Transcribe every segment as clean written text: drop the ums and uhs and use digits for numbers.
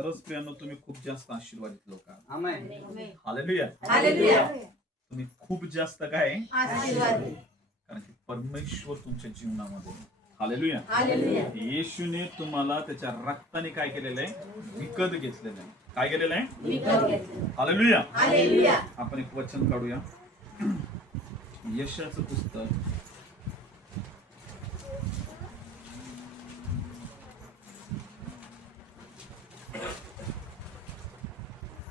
खरंच प्रियांनो तुम्ही खूप जास्त आशीर्वादित लोक आहात. आमेन. हालेलुया. हालेलुया. तुम्ही खूप जास्त काय आशीर्वादित. कारण की परमेश्वर तुमच्या जीवनामध्ये आहे. हालेलुया. हालेलुया. येशूने तुम्हाला त्याच्या रक्ताने काय केलेलं आहे? विकत घेतलेलं आहे. काय केलेलं आहे? विकत घेतलं. हालेलुया. हालेलुया. आपण एक वचन काढूया. यशाचं पुस्तक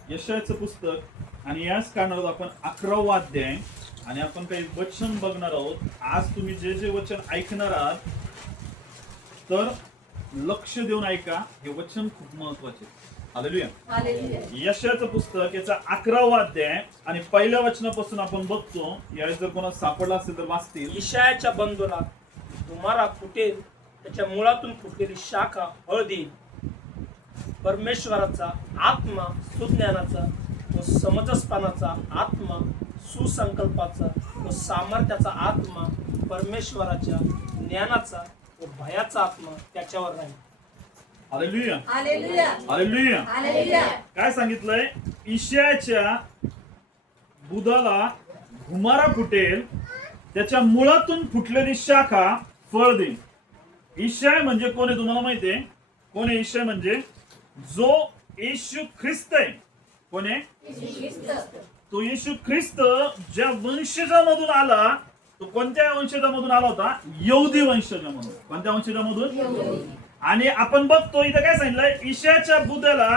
यशाचं पुस्तक आणि याच कारणावर आपण 11वा अध्याय आणि आपण काही वचन बघणार आहोत. आज तुम्ही जे जे वचन ऐकणार आहात तर लक्ष देऊन ऐका. हे वचन खूप महत्वाचे. हालेलुया. हालेलुया. यशाचं पुस्तक याचा 11वा अध्याय आणि पहिल्या वचनापासून आपण बघतो. यावेळेस जर कोणाला सापडला असेल तर वाचतील. ईशायाच्या बंधुला तुम्हाला फुटेल, त्याच्या मुळातून फुटलेली शाखा फळ देईल. परमेश्वराचा आत्मा सुज्ञानाचा व समंजसपणाचा आत्मा, सुसंकल्पाचा व सामर्थ्याचा आत्मा, परमेश्वराच्या ज्ञानाचा व भयाचा आत्मा त्याच्यावर राहील. हालेलुया. हालेलुया. हालेलुया. हालेलुया. काय सांगितलंय? ईशायाच्या बुधाला घुमारा फुटेल, त्याच्या मुळातून फुटलेली शाखा फळ देईल. ईशाय म्हणजे कोण आहे तुम्हाला माहिती आहे? कोण आहे ईशाय? म्हणजे जो येशू ख्रिस्त आहे. कोण आहे? तो येशू ख्रिस्त ज्या वंशजामधून आला, तो कोणत्या वंशजामधून आला होता? यहुदी वंशजामधून. कोणत्या वंशजामधून? आणि आपण बघतो इथं काय सांगितलंय? ईशाच्या बुधाला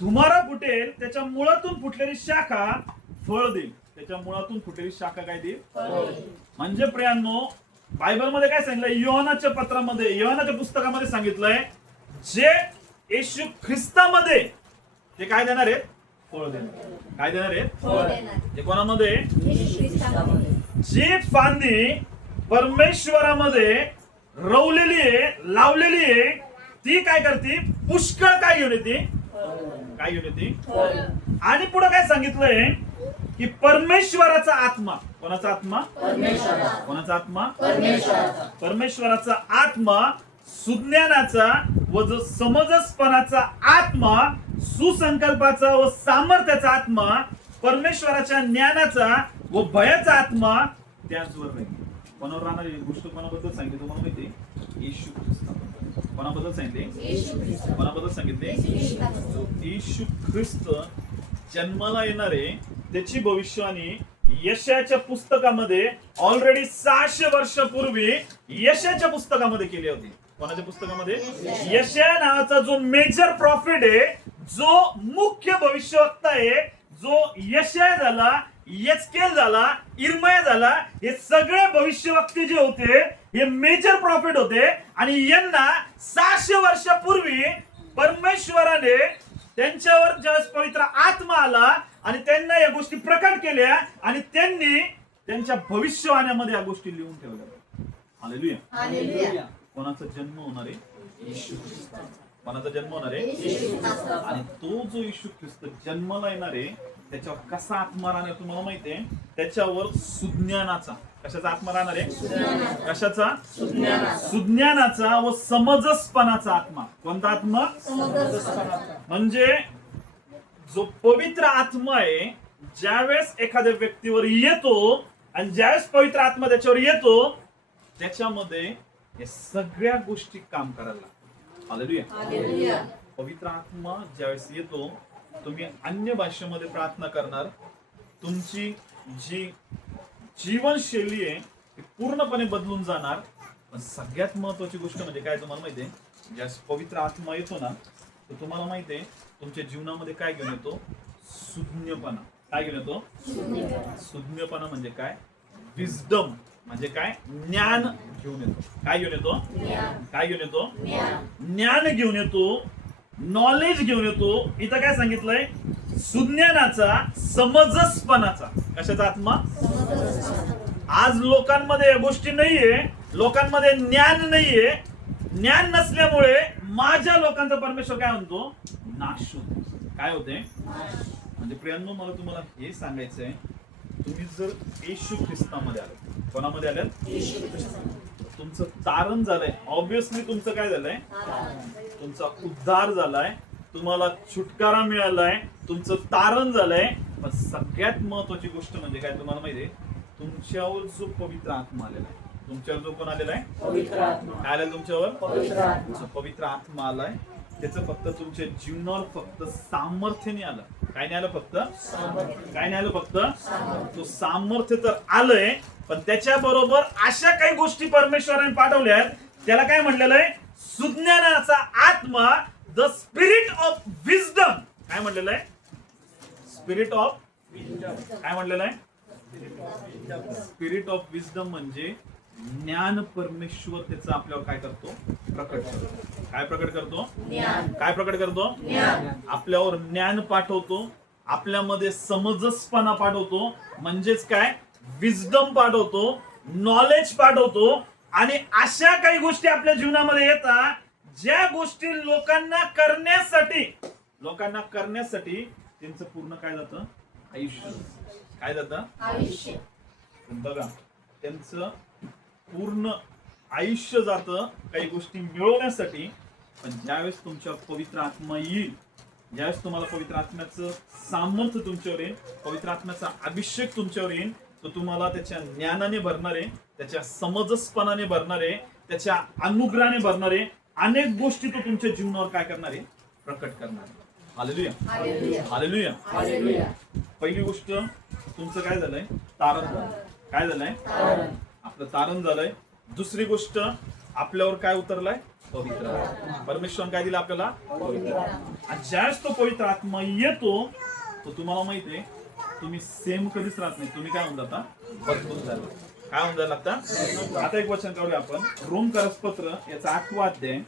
धुमारा फुटेल, त्याच्या मुळातून फुटलेली शाखा फळ देईल. त्याच्या मुळातून फुटलेली शाखा काय देईल? म्हणजे प्रियांनो, बायबलमध्ये काय सांगितलंय? योहानाच्या पत्रामध्ये, योहानाच्या पुस्तकामध्ये सांगितलंय जे येशू ख्रिस्तामध्ये ते काय देणार आहेत? फळ देणार. काय देणार आहेत? फळ देणार. ते कोणामध्ये? येशू ख्रिस्तामध्ये. जी फांदी परमेश्वरामध्ये रवलेली आहे, लावलेली आहे, ती काय करते? पुष्कळ काय घेऊन येते? काय घेऊन येते? आणि पुढे काय सांगितलंय की परमेश्वराचा आत्मा. कोणाचा आत्मा? कोणाचा आत्मा? परमेश्वराचा आत्मा, सुज्ञानाचा व जो समंजसपणाचा आत्मा, सुसंकल्पाचा व सामर्थ्याचा आत्मा, परमेश्वराच्या ज्ञानाचा व भयाचा आत्मा त्याचवर राहील. कोणावर राहणार? ही गोष्ट कोणाबद्दल सांगितली तुम्हाला माहिती? येशू ख्रिस्त. कोणाबद्दल सांगितले? कोणाबद्दल सांगितले? येशू ख्रिस्त जन्माला येणारे त्याची भविष्यवाणी यशाच्या पुस्तकामध्ये ऑलरेडी 600 वर्षापूर्वी यशाच्या पुस्तकामध्ये केली होती. कोणाच्या पुस्तकामध्ये? यशया नावाचा जो मेजर प्रॉफिट आहे, जो मुख्य भविष्यवक्ता आहे, जो यशया झाला, यचकेल झाला, इर्मया झाला, हे सगळे भविष्यवक्ते जे होते हे मेजर प्रॉफिट होते. आणि यांना 600 वर्षापूर्वी परमेश्वराने त्यांच्यावर ज्यावेळेस पवित्र आत्मा आला आणि त्यांना या गोष्टी प्रकट केल्या आणि त्यांनी त्यांच्या भविष्यवाण्यामध्ये या गोष्टी लिहून ठेवल्या. हालेलुया. हालेलुया. कोणाचा जन्म होणार आहे? येशू ख्रिस्त. कोणाचा जन्म होणार आहे? आणि तो जो येशू ख्रिस्त जन्माला येणार आहे त्याच्यावर कसा आत्मा राहणार तुम्हाला माहिती आहे? त्याच्यावर सुज्ञानाचा. कशाचा आत्मा राहणार आहे? कशाचा? सुज्ञानाचा व समंजसपणाचा आत्मा. कोणता आत्मा? म्हणजे जो पवित्र आत्मा आहे, ज्यावेळेस एखाद्या व्यक्तीवर येतो आणि ज्यावेळेस पवित्र आत्मा त्याच्यावर येतो, त्याच्यामध्ये या सगळ्या गोष्टी काम करायला लागतात. हालेलुया. पवित्र आत्मा ज्यावेळेस येतो, तुम्ही अन्य भाषेमध्ये प्रार्थना करणार. तुमची जी जीवनशैली आहे ती पूर्णपणे बदलून जाणार. पण सगळ्यात महत्वाची गोष्ट म्हणजे काय तुम्हाला माहिती आहे? ज्यावेळेस पवित्र आत्मा येतो ना, तर तुम्हाला माहिती आहे तुमच्या जीवनामध्ये काय घेऊन येतो? सुज्ञपणा. काय घेऊन येतो? सुज्ञपणा म्हणजे काय? विजडम म्हणजे काय? ज्ञान घेऊन येतो. काय घेऊन येतो? काय घेऊन येतो? ज्ञान घेऊन येतो, नॉलेज घेऊन येतो. इथं काय सांगितलंय? सुज्ञानाचा, समंजसपणाचा. कशाचा आत्मा? आज लोकांमध्ये या गोष्टी नाहीये, लोकांमध्ये ज्ञान नाहीये. ज्ञान नसल्यामुळे माझ्या लोकांचा परमेश्वर काय म्हणतो? नाश होतो. काय होते? म्हणजे प्रियांनो, मला तुम्हाला हे सांगायचंय, तुम्ही जर येशू ख्रिस्तामध्ये आले, कोणामध्ये आल्यात? तुमचं तारण झालंय. ऑब्विसली तुमचं काय झालंय? तुमचा उद्धार झालाय. तुम्हाला छुटकारा मिळालाय, तुमचं तारण झालंय. पण सगळ्यात महत्वाची गोष्ट म्हणजे काय तुम्हाला माहितीये, तुमच्यावर जो पवित्र आत्मा आलेला आहे. तुमच्यावर जो कोण आलेला आहे? पवित्र आत्मा. काय आलाय तुमच्यावर? पवित्र आत्मा. जो पवित्र आत्मा आलाय त्याचं फक्त तुमच्या जीवनावर फक्त सामर्थ्य नाही आलं. काय नाही आलं? फक्त काय नाही आलं? फक्त तो सामर्थ्य तर आलंय, पण त्याच्या बरोबर अशा काही गोष्टी परमेश्वराने पाठवल्या आहेत. त्याला काय म्हटलेलं आहे? सुज्ञानाचा आत्मा, द स्पिरिट ऑफ विजडम. काय म्हटलेलं आहे? स्पिरिट ऑफ काय म्हटलेलं आहे? स्पिरिट ऑफ विजडम म्हणजे ज्ञान. परमेश्वर त्याचं आपल्यावर काय करतो? प्रकट करतो. काय प्रकट करतो? काय प्रकट करतो? आपल्यावर ज्ञान पाठवतो, आपल्यामध्ये समंजसपणा पाठवतो. म्हणजेच काय? विजडम पाठवतो, नॉलेज पाठवतो. आणि अशा काही गोष्टी आपल्या जीवनामध्ये येतात ज्या गोष्टी लोकांना करण्यासाठी त्यांचं पूर्ण काय जातं? आयुष्य. काय जातं? आयुष्य. बघा, त्यांचं पूर्ण आयुष्य जातं काही गोष्टी मिळवण्यासाठी. पण ज्यावेळेस तुमच्यावर पवित्र आत्मा येईल, ज्यावेळेस तुम्हाला पवित्र आत्म्याचं सामर्थ्य तुमच्यावर येईल, पवित्र आत्म्याचा अभिषेक तुमच्यावर येईल, तो तुम्हाला त्याच्या ज्ञानाने भरणारे, त्याच्या समंजसपणाने भरणारे, त्याच्या अनुग्रहाने भरणारे अनेक गोष्टी तो तुमच्या जीवनावर काय करणारे? प्रकट करणारे. Hallelujah, hallelujah, hallelujah. पहिली गोष्ट, तुमचं काय झालंय? तारण झालंय. काय झालंय? आपलं तारण झालंय. दुसरी गोष्ट, आपल्यावर काय उतरलाय? पवित्र आत्मा. परमेश्वर काय दिलं आपल्याला? पवित्र आत्मा. आणि ज्यावेळेस तो पवित्र आत्मा येतो, तो तुम्हाला माहितीये तुम्ही सेम कधीच राहत नाही. तुम्ही काय होऊन जाता? बदलून झालं. काय होऊन जायला लागतं? आता एक वचन काढूया आपण. रोमकरसपत्र याचा 8वा अध्याय.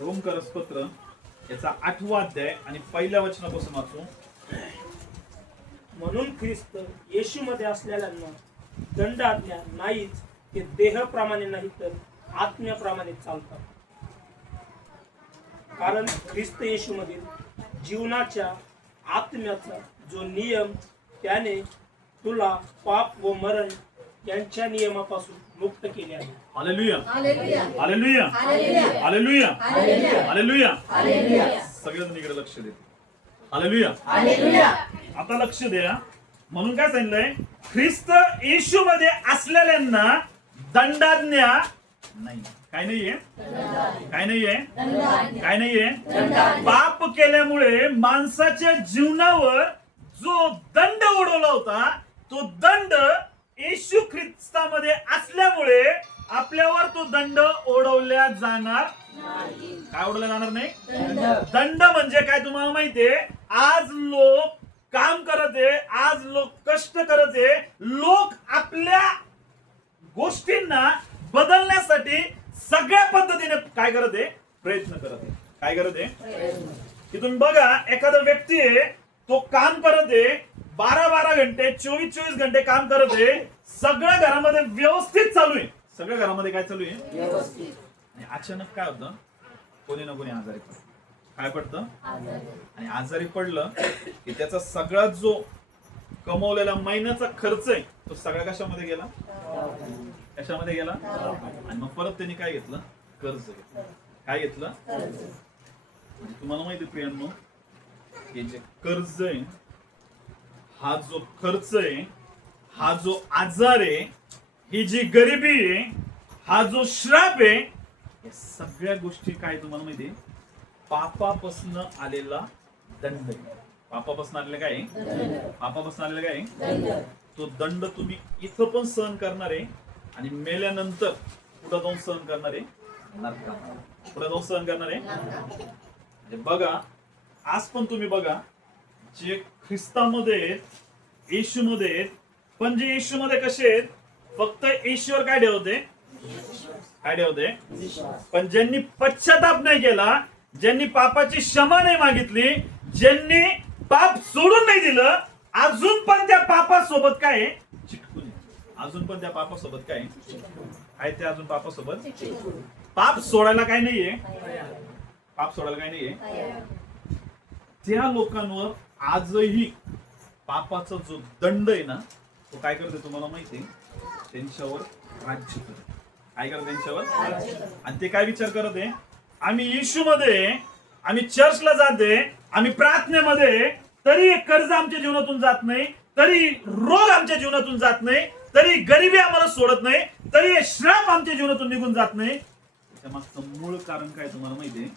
रोमकरसपत्र याचा 8वा अध्याय आणि पहिल्या वचनापासून वाचू. म्हणून ख्रिस्त येशूमध्ये असलेल्यांना दंड आज्ञा नाहीच, ते देहाप्रमाणे नाही तर आत्म्याप्रमाणे चालतात. कारण ख्रिस्त येशूमधील जीवनाच्या आत्म्याचा जो नियम, त्याने तुला पाप व मरण यांच्या नियमापासून मुक्त केले आहे. Hallelujah, hallelujah, hallelujah, hallelujah, hallelujah, hallelujah, hallelujah. Hallelujah. सगळेजण इकडे लक्ष दे. हालेलुया. हालेलुया. आता लक्ष द्या. म्हणून काय सांगितलंय? ख्रिस्त येशूमध्ये असलेल्यांना दंडाज्ञा नाही. काय नाहीये? काय नाहीये? काय नाहीये? पाप केल्यामुळे माणसाच्या जीवनावर जो दंड ओढवला होता, तो दंड येशू ख्रिस्तामध्ये असल्यामुळे आपल्यावर तो दंड ओढवल्या जाणार. काय ओढवल्या जाणार नाही? दंड म्हणजे काय तुम्हाला माहितीये? आज लोक काम करत आहे, आज लोक कष्ट करत आहे, लोक आपल्या गोष्टींना बदलण्यासाठी सगळ्या पद्धतीने काय करत आहे? प्रयत्न करत आहे. काय करत आहे? की तुम्ही बघा, एखादा व्यक्ती आहे, तो काम करत आहे 12-12 घंटे, 24-24 घंटे काम करत आहे, सगळं घरामध्ये व्यवस्थित चालू आहे. सगळ्या घरामध्ये काय चालू आहे? व्यवस्थित. आणि अचानक काय होतं? कोणी ना कोणी आजारी पडतं. काय पडतं? आणि आजारी पडलं की त्याचा सगळा जो कमवलेला महिन्याचा खर्च आहे, तो सगळा कशामध्ये गेला? कशामध्ये गेला? आणि मग परत त्यांनी काय घेतलं? कर्ज घेतलं. काय घेतलं? म्हणजे तुम्हाला माहिती प्रियांनो, हे जे कर्ज आहे, हा जो खर्च आहे, हा जो आजार आहे, ही जी गरिबी आहे, हा जो श्राप आहे, या सगळ्या गोष्टी काय तुम्हाला माहिती आहे? पापापासून आलेला दंड आहे. पापापासून आलेला काय आहे? पापापासून आलेला काय आहे? तो दंड तुम्ही इथं पण सहन करणार आहे आणि मेल्यानंतर कुठं जाऊन सहन करणार आहे? नरकात. कुठं जाऊन सहन करणार आहे? म्हणजे बघा, आज पण तुम्ही बघा, जे ख्रिस्तामध्ये आहेत, येशूमध्ये आहेत, पण जे येशूमध्ये कसे आहेत? फक्त येशूवर काय ठेवते? काय ठेवते? पण ज्यांनी पश्चाताप नाही केला, ज्यांनी पापाची क्षमा नाही मागितली, ज्यांनी पाप सोडून नाही दिलं, अजून पण त्या पापासोबत काय आहे? चिटकून आहे. अजून पण त्या पापासोबत काय आहे? ते अजून पापासोबत. पाप सोडायला काय नाहीये? पाप सोडायला काय नाहीये? त्या लोकांवर आजही पापाचा जो दंड आहे ना, तो काय करते तुम्हाला माहिती आहे? त्यांच्यावर राज्य करते. काय करत त्यांच्यावर? आणि ते काय विचार करत आहे? आम्ही येशूमध्ये, आम्ही चर्चला जाते, आम्ही प्रार्थनेमध्ये, तरी कर्ज आमच्या जीवनातून जात नाही, तरी रोग आमच्या जीवनातून जात नाही, तरी गरिबी आम्हाला सोडत नाही, तरी श्राप आमच्या जीवनातून निघून जात नाही. त्याच्या मागचं मूळ कारण काय तुम्हाला माहितीये?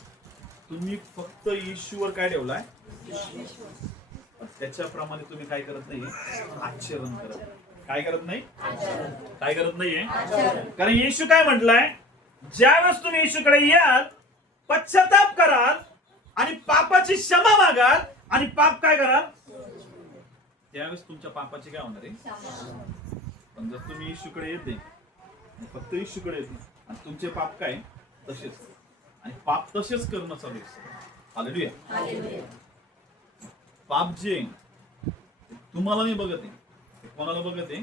तुम्ही फक्त येशूवर काय ठेवलाय? त्याच्याप्रमाणे तुम्ही काय करत नाही? आचरण करत. काय करत नाही? काय करत नाहीये? कारण येशू काय म्हटलंय? ज्यावेळेस तुम्ही येशूकडे याल, पश्चाताप कराल आणि पापाची क्षमा मागाल आणि पाप काय कराल, त्यावेळेस तुमच्या पापाची काय होणार आहे? पण जर तुम्ही येशूकडे येते, फक्त येशूकडे येते आणि तुमचे पाप काय तसेच, आणि पाप तसेच करणं चालू आहे. हालेलुया. पाप जे तुम्हाला नाही बघत आहे, कोणाला बघत आहे?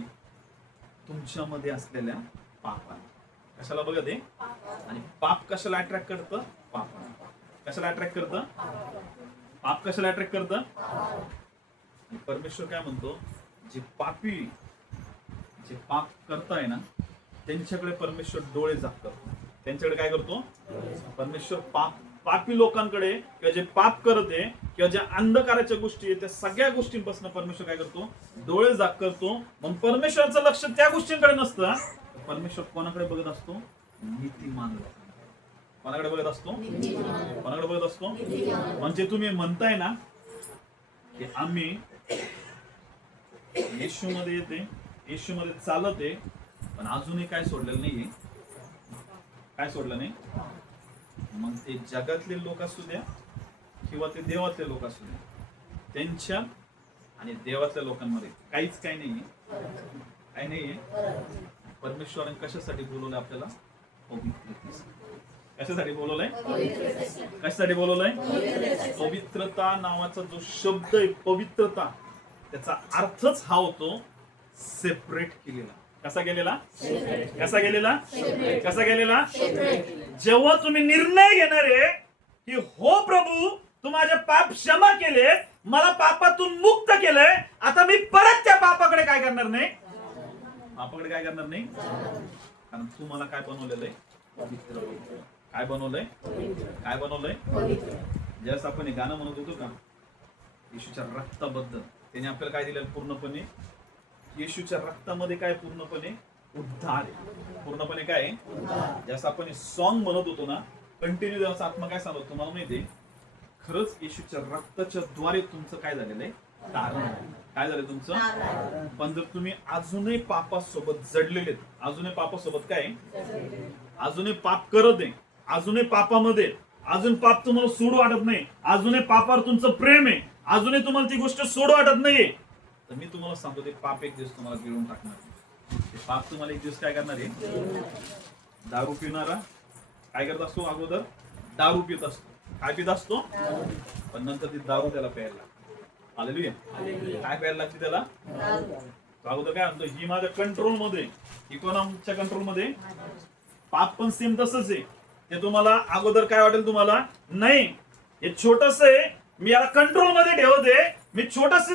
तुमच्यामध्ये असलेल्या पापाला. कशाला बघत आहे? आणि पाप कशाला अट्रॅक्ट करतं? पापाला. कशाला अट्रॅक्ट करतं? पाप कशाला अट्रॅक्ट करतं? परमेश्वर काय म्हणतो? जे पापी, जे पाप करताय ना, त्यांच्याकडे परमेश्वर डोळे झाकतो. त्यांच्याकडे काय करतो? परमेश्वर पापी लोकांकडे, किंवा जे पाप करत आहे, किंवा ज्या अंधकाराच्या गोष्टी आहेत, त्या सगळ्या गोष्टींपासून परमेश्वर काय करतो? डोळे झाक करतो. मग परमेश्वराचं लक्ष त्या गोष्टींकडे नसतं. परमेश्वर कोणाकडे बघत असतो? नीतिमान. कोणाकडे बघत असतो? कोणाकडे बघत असतो? म्हणजे तुम्ही म्हणताय ना की आम्ही येशूमध्ये येते, येशूमध्ये चालत आहे, पण अजूनही काय सोडलेलं नाहीये? काय सोडलं नाही? मग ते जगातले लोक असू द्या किंवा ते देवातले लोक असू द्या, त्यांच्या आणि देवातल्या लोकांमध्ये काहीच काय नाहीये. काय नाहीये? परमेश्वराने कशासाठी बोलवलंय आपल्याला? पवित्रतेसाठी. कशासाठी बोलवलंय? कशासाठी बोलवलंय? पवित्रता नावाचा जो शब्द आहे, पवित्रता, त्याचा अर्थच हा होतो सेपरेट केलेला. कसा गेलेला? कसा गेलेला? कसा गेलेला? जेव्हा तुम्ही निर्णय घेणार आहे की हो प्रभू, तू माझे पाप क्षमा केले, मला पापातून मुक्त केलंय, आता मी परत त्या पापाकडे काय करणार नाही? पापाकडे काय करणार नाही? कारण तू मला काय बनवलेलं आहे? पवित्र. काय बनवलंय? काय बनवलंय? ज्यावेळेस आपण हे गाणं म्हणत होतो का येशूच्या रक्ताबद्दल, त्याने आपल्याला काय दिलं? पूर्णपणे येशूच्या रक्तामध्ये काय? पूर्णपणे उद्धार आहे. पूर्णपणे काय आहे? ज्यावेळेस आपण सॉन्ग म्हणत होतो ना, कंटिन्यू त्याचा आत्मा काय सांगतो तुम्हाला माहिती आहे? खरंच येशूच्या रक्ताच्या द्वारे तुमचं काय झालेलं आहे? तारण. काय झालं तुमचं? पण जर तुम्ही अजूनही पापासोबत जडलेले, अजूनही पापासोबत काय, अजूनही पाप करत आहे, अजूनही पापामध्ये, अजून पाप तुम्हाला सोडू वाटत नाही, अजूनही पापावर तुमचं प्रेम आहे, अजूनही तुम्हाला ती गोष्ट सोडू वाटत नाहीये, तर मी तुम्हाला सांगतो ते पाप एक दिवस तुम्हाला गिळून टाकणार. ते पाप तुम्हाला एक दिवस काय करणार आहे? दारू पिणारा काय करत असतो? अगोदर दारू पित असतो. काय पित असतो? पण नंतर ती दारू त्याला प्यायला लागते. हालेलुया. काय प्यायला लागते त्याला? अगोदर काय म्हणतो? ही माझ्या कंट्रोल मध्ये, ही कोण आमच्या कंट्रोल मध्ये? पाप पण सेम तसंच आहे. ते तुम्हाला अगोदर काय वाटेल? तुम्हाला नाही, हे छोटस आहे, मी याला कंट्रोल मध्ये ठेवते, मी छोटस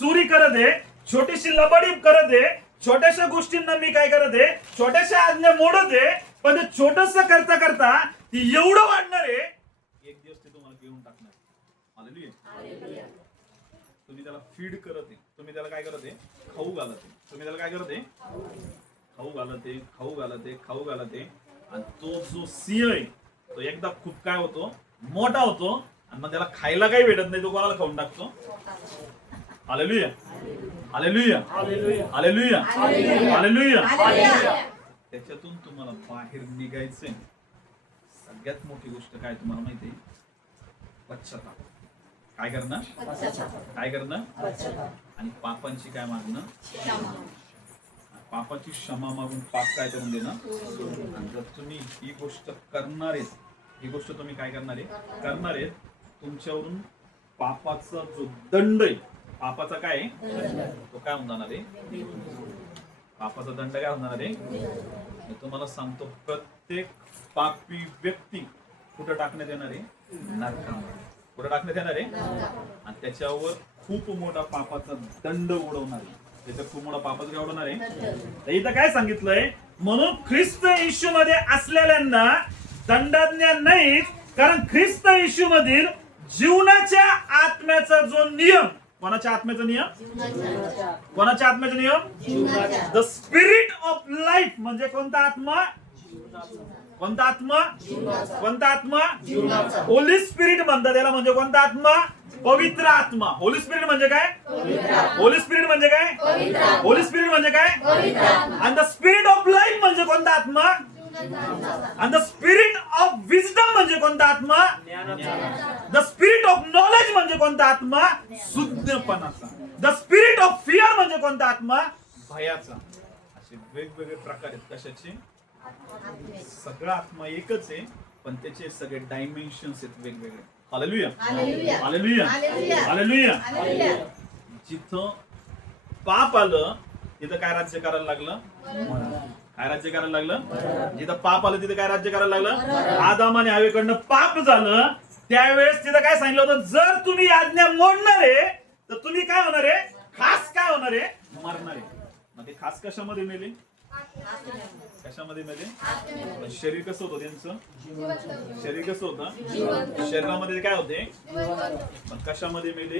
चोरी करत आहे, छोटीशी लबाडी करत आहे, छोट्याशा गोष्टींना मी काय करत आहे? छोट्याशा आज्ञा मोडत आहे, पण ते छोटस करता करता ती एवढं वाढणार आहे, एक दिवस ते तुम्हाला घेऊन टाकणार. हालेलुया. तुम्ही त्याला फीड करत आहे, तुम्ही त्याला काय करत आहे? खाऊ घालत आहे. तुम्ही त्याला काय करत आहे? खाऊ घालत आहे, खाऊ घालत आहे, खाऊ घालत आहे. आणि तो जो सिंह आहे तो एकदा खूप काय होतो? मोठा होतो, आणि मग त्याला खायला काही भेटत नाही, तो कोणाला खाऊन टाकतो? हालेलुया. हालेलुया. हालेलुया. हालेलुया. त्याच्यातून तुम्हाला बाहेर निघायचंय. सगळ्यात मोठी गोष्ट काय तुम्हाला माहिती आहे? पश्चाताप. काय करणं? काय करणं? आणि पापांची काय मागणं? पापाची क्षमा मागून पाप काय करून देणं. आणि जर तुम्ही ही गोष्ट करणार आहेत, ही गोष्ट तुम्ही काय करणार आहे? करणार आहेत, तुमच्यावरून पापाचा जो दंड आहे, पापाचा काय आहे? तो काय होऊन जाणार आहे? पापाचा दंड काय होणार आहे? मी तुम्हाला सांगतो, प्रत्येक पापी व्यक्ती कुठं टाकण्यात येणार आहे? नरकामध्ये. कुठं टाकण्यात येणार आहे? आणि त्याच्यावर खूप मोठा पापाचा दंड उडवणार आहे. त्याच्यात खूप मोठा पापाचा काय उडवणार आहे? तर इथं काय सांगितलंय? म्हणून ख्रिस्त येशू मध्ये असलेल्यांना दंडाज्ञा नाहीच, कारण ख्रिस्त येशू मधील जीवनाच्या आत्म्याचा जो नियम, कोणाच्या आत्म्याचा नियम, कोणाच्या आत्म्याचा नियम, द स्पिरिट ऑफ लाईफ म्हणजे कोणता आत्मा, कोणता आत्मा, कोणता आत्मा, होली स्पिरिट म्हणतात त्याला, म्हणजे कोणता आत्मा, पवित्र आत्मा. होली स्पिरिट म्हणजे काय, होली स्पिरिट म्हणजे काय, होली स्पिरिट म्हणजे काय, आणि द स्पिरिट ऑफ लाईफ म्हणजे कोणता आत्मा, आणि द स्पिरिट ऑफ विजडम म्हणजे कोणता आत्मा, द स्पिरिट ऑफ नॉलेज म्हणजे कोणता आत्मा, शुद्धपणाचा. द स्पिरिट ऑफ फिअर म्हणजे कोणता आत्मा, भयाचा. असे वेगवेगळे प्रकार आहेत कशाचे, सगळा आत्मा एकच आहे पण त्याचे सगळे डायमेन्शन्स आहेत वेगवेगळे. Hallelujah, hallelujah, hallelujah, hallelujah, hallelujah. जिथं पाप आलं तिथं काय राज्य करायला लागलं, काय राज्य करायला लागलं, जिथं पाप आलं तिथं काय राज्य करायला लागलं, आदाम आणि हवेकडनं पाप झालं त्यावेळेस तिथं काय सांगितलं होतं, जर तुम्ही आज्ञा मोडणार आहे तर तुम्ही काय होणार आहे, खास काय होणार आहे, मरणार आहे. मग ते खास कशामध्ये मेले, कशामध्ये मेले, पण शरीर कसं होतं त्यांचं, शरीर कसं होतं, शरीरामध्ये काय होते, पण कशामध्ये मेले,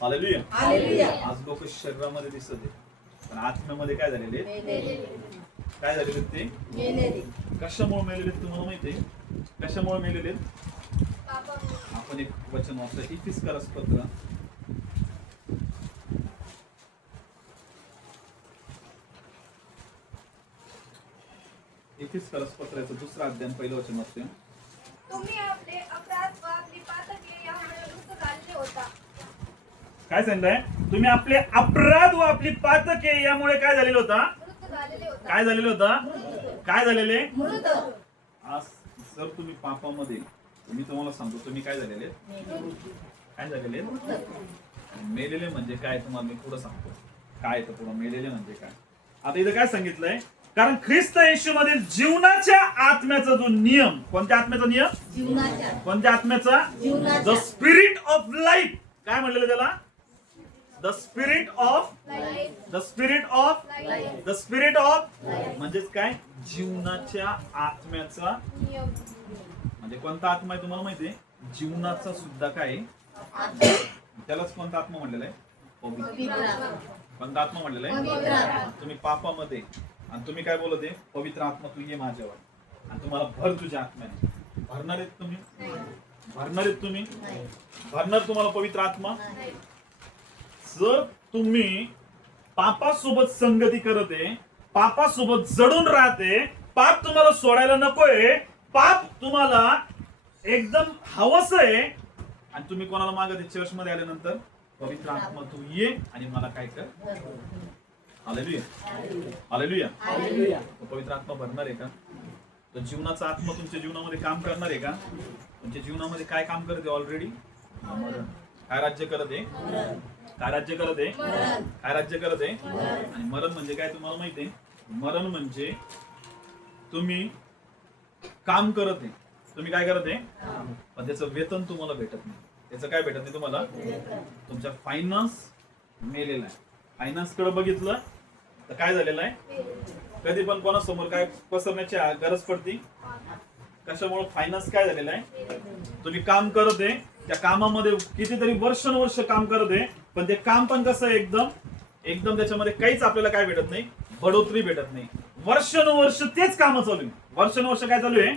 हालेलुया. आज लोक शरीरामध्ये दिसत आहे पण आत्म्यामध्ये काय झालेले, काय झालेले ते, कशामुळे मेलेले तुम्हाला माहिती आहे, कशामुळे मेलेले. आपण एक वचन वाचलं, इफिसकरस पत्र, इफिसकरस पत्राचं 2 अध्याय 1 वचन वाचते. तुम्ही आपले अपराध व आपली पातकी यामुळे मृत झालेले होता. काय सांगताय, तुम्ही आपले अपराध व आपली पातके यामुळे काय झालेलं होता, मृत झालेले होता. काय झालेलं होतं, काय झालेले. आज जर तुम्ही पापामध्ये, मी तुम्हाला सांगतो तुम्ही काय झालेले, काय झालेले, मेलेले म्हणजे काय तुम्हाला मी पुढे सांगतो काय तर पुढे मेलेले म्हणजे काय. आता इथं काय सांगितलंय, कारण ख्रिस्त येशू मध्ये जीवनाच्या आत्म्याचा जो नियम, कोणत्या आत्म्याचा नियम, जीवनाच्या, कोणत्या आत्म्याचा, द स्पिरिट ऑफ लाईफ, काय म्हणलेलं त्याला, the spirit of, the spirit of, the spirit of म्हणजेच काय, जीवनाच्या आत्म्याचा, नियम म्हणजे कोणता आत्मा आहे तुम्हाला माहिती आहे, जीवनाचा सुद्धा काय, त्यालाच कोणता आत्मा म्हणलेला आहे, पवित्र. कोणता आत्मा म्हणलेला आहे, तुम्ही पापामध्ये आणि तुम्ही काय बोलत आहे, पवित्र आत्मा तू ये माझ्यावर आणि तुम्हाला भर तुझ्या आत्म्याने. भरणार आहेत तुम्ही, भरणार आहेत तुम्ही, भरणार तुम्हाला पवित्र आत्मा. जर तुम्ही पापासोबत संगती करत आहे, पापासोबत जडून राहते, पाप तुम्हाला सोडायला नकोय, पाप तुम्हाला एकदम हवस आहे आणि तुम्ही कोणाला मागत चर्च मध्ये आल्यानंतर, पवित्र आत्मा तू ये आणि मला काय कर, हालेलुया, हालेलुया. पवित्र आत्मा भरणार आहे का, तर जीवनाचा आत्मा तुमच्या जीवनामध्ये काम करणार आहे का, तुमच्या जीवनामध्ये काय काम करते, ऑलरेडी काय राज्य करत आहे, काय राज्य करत आहे, काय राज्य करत आहे. आणि मरण म्हणजे काय तुम्हाला माहिती आहे, मरण म्हणजे तुम्ही काम करत आहे, तुम्ही काय करत आहे पण त्याचं वेतन तुम्हाला भेटत नाही. त्याचं काय भेटत नाही तुम्हाला, तुमच्या फायनान्स मेलेला आहे. फायनान्स कडे बघितलं तर काय झालेलं आहे, कधी पण कोणासमोर काय पसरण्याची गरज पडती, कशामुळे फायनान्स काय झालेला आहे, तुम्ही काम करत आहे त्या कामामध्ये कितीतरी वर्षानुवर्ष काम करत आहे पण ते काम पण कसं आहे, एकदम त्याच्यामध्ये काहीच आपल्याला काय भेटत नाही, बढोतरी भेटत नाही. वर्षानुवर्ष तेच काम चालू आहे, वर्षानुवर्ष काय चालू आहे,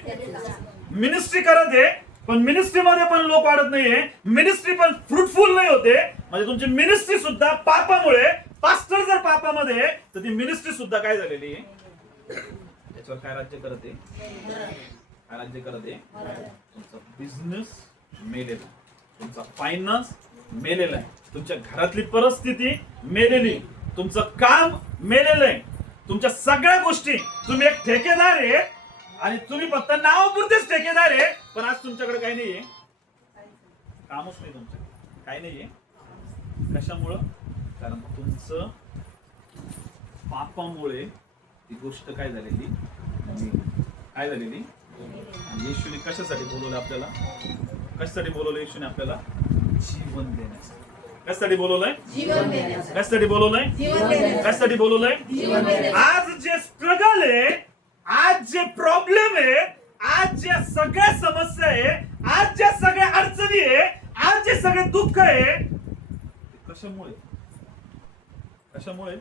मिनिस्ट्री करत आहे पण मिनिस्ट्रीमध्ये पण लोक वाढत नाहीये, मिनिस्ट्री पण फ्रुटफुल नाही होते. म्हणजे तुमची मिनिस्ट्री सुद्धा पापामुळे, पास्टर जर पापामध्ये तर ती मिनिस्ट्री सुद्धा काय झालेली आहे, त्याच्यावर काय राज्य करत आहे, काय राज्य करत आहे, तुमचा बिझनेस मेलेला, तुमचा फायनान्स मेलेला आहे, तुमच्या घरातली परिस्थिती मेलेली, तुमचं काम मेलेलं आहे, तुमच्या सगळ्या गोष्टी. तुम्ही एक ठेकेदार आहे आणि तुम्ही फक्त नावापुरतेच ठेकेदार आहे पण आज तुमच्याकडे काही नाहीये, कामच नाही तुमचं, काही नाहीये. कशामुळं, कारण तुमचं पापामुळे ती गोष्ट काय झालेली, काय झालेली. आणि येशूने कशासाठी बोलवलं आपल्याला, कशासाठी बोलवलं येशूने आपल्याला, जीवन देण्यासाठी. कशासाठी बोलवलंय? जीवन देण्यासाठी. कशासाठी बोलवलंय? जीवन देण्यासाठी. कशासाठी बोलवलंय? जीवन देण्यासाठी. आज जे स्ट्रगल आहे, आज जे प्रॉब्लेम आहे, आज ज्या सगळ्या समस्या आहे, आज ज्या सगळ्या अडचणी आहे, आज जे सगळे दुःख आहे, ते कशामुळे? कशामुळे?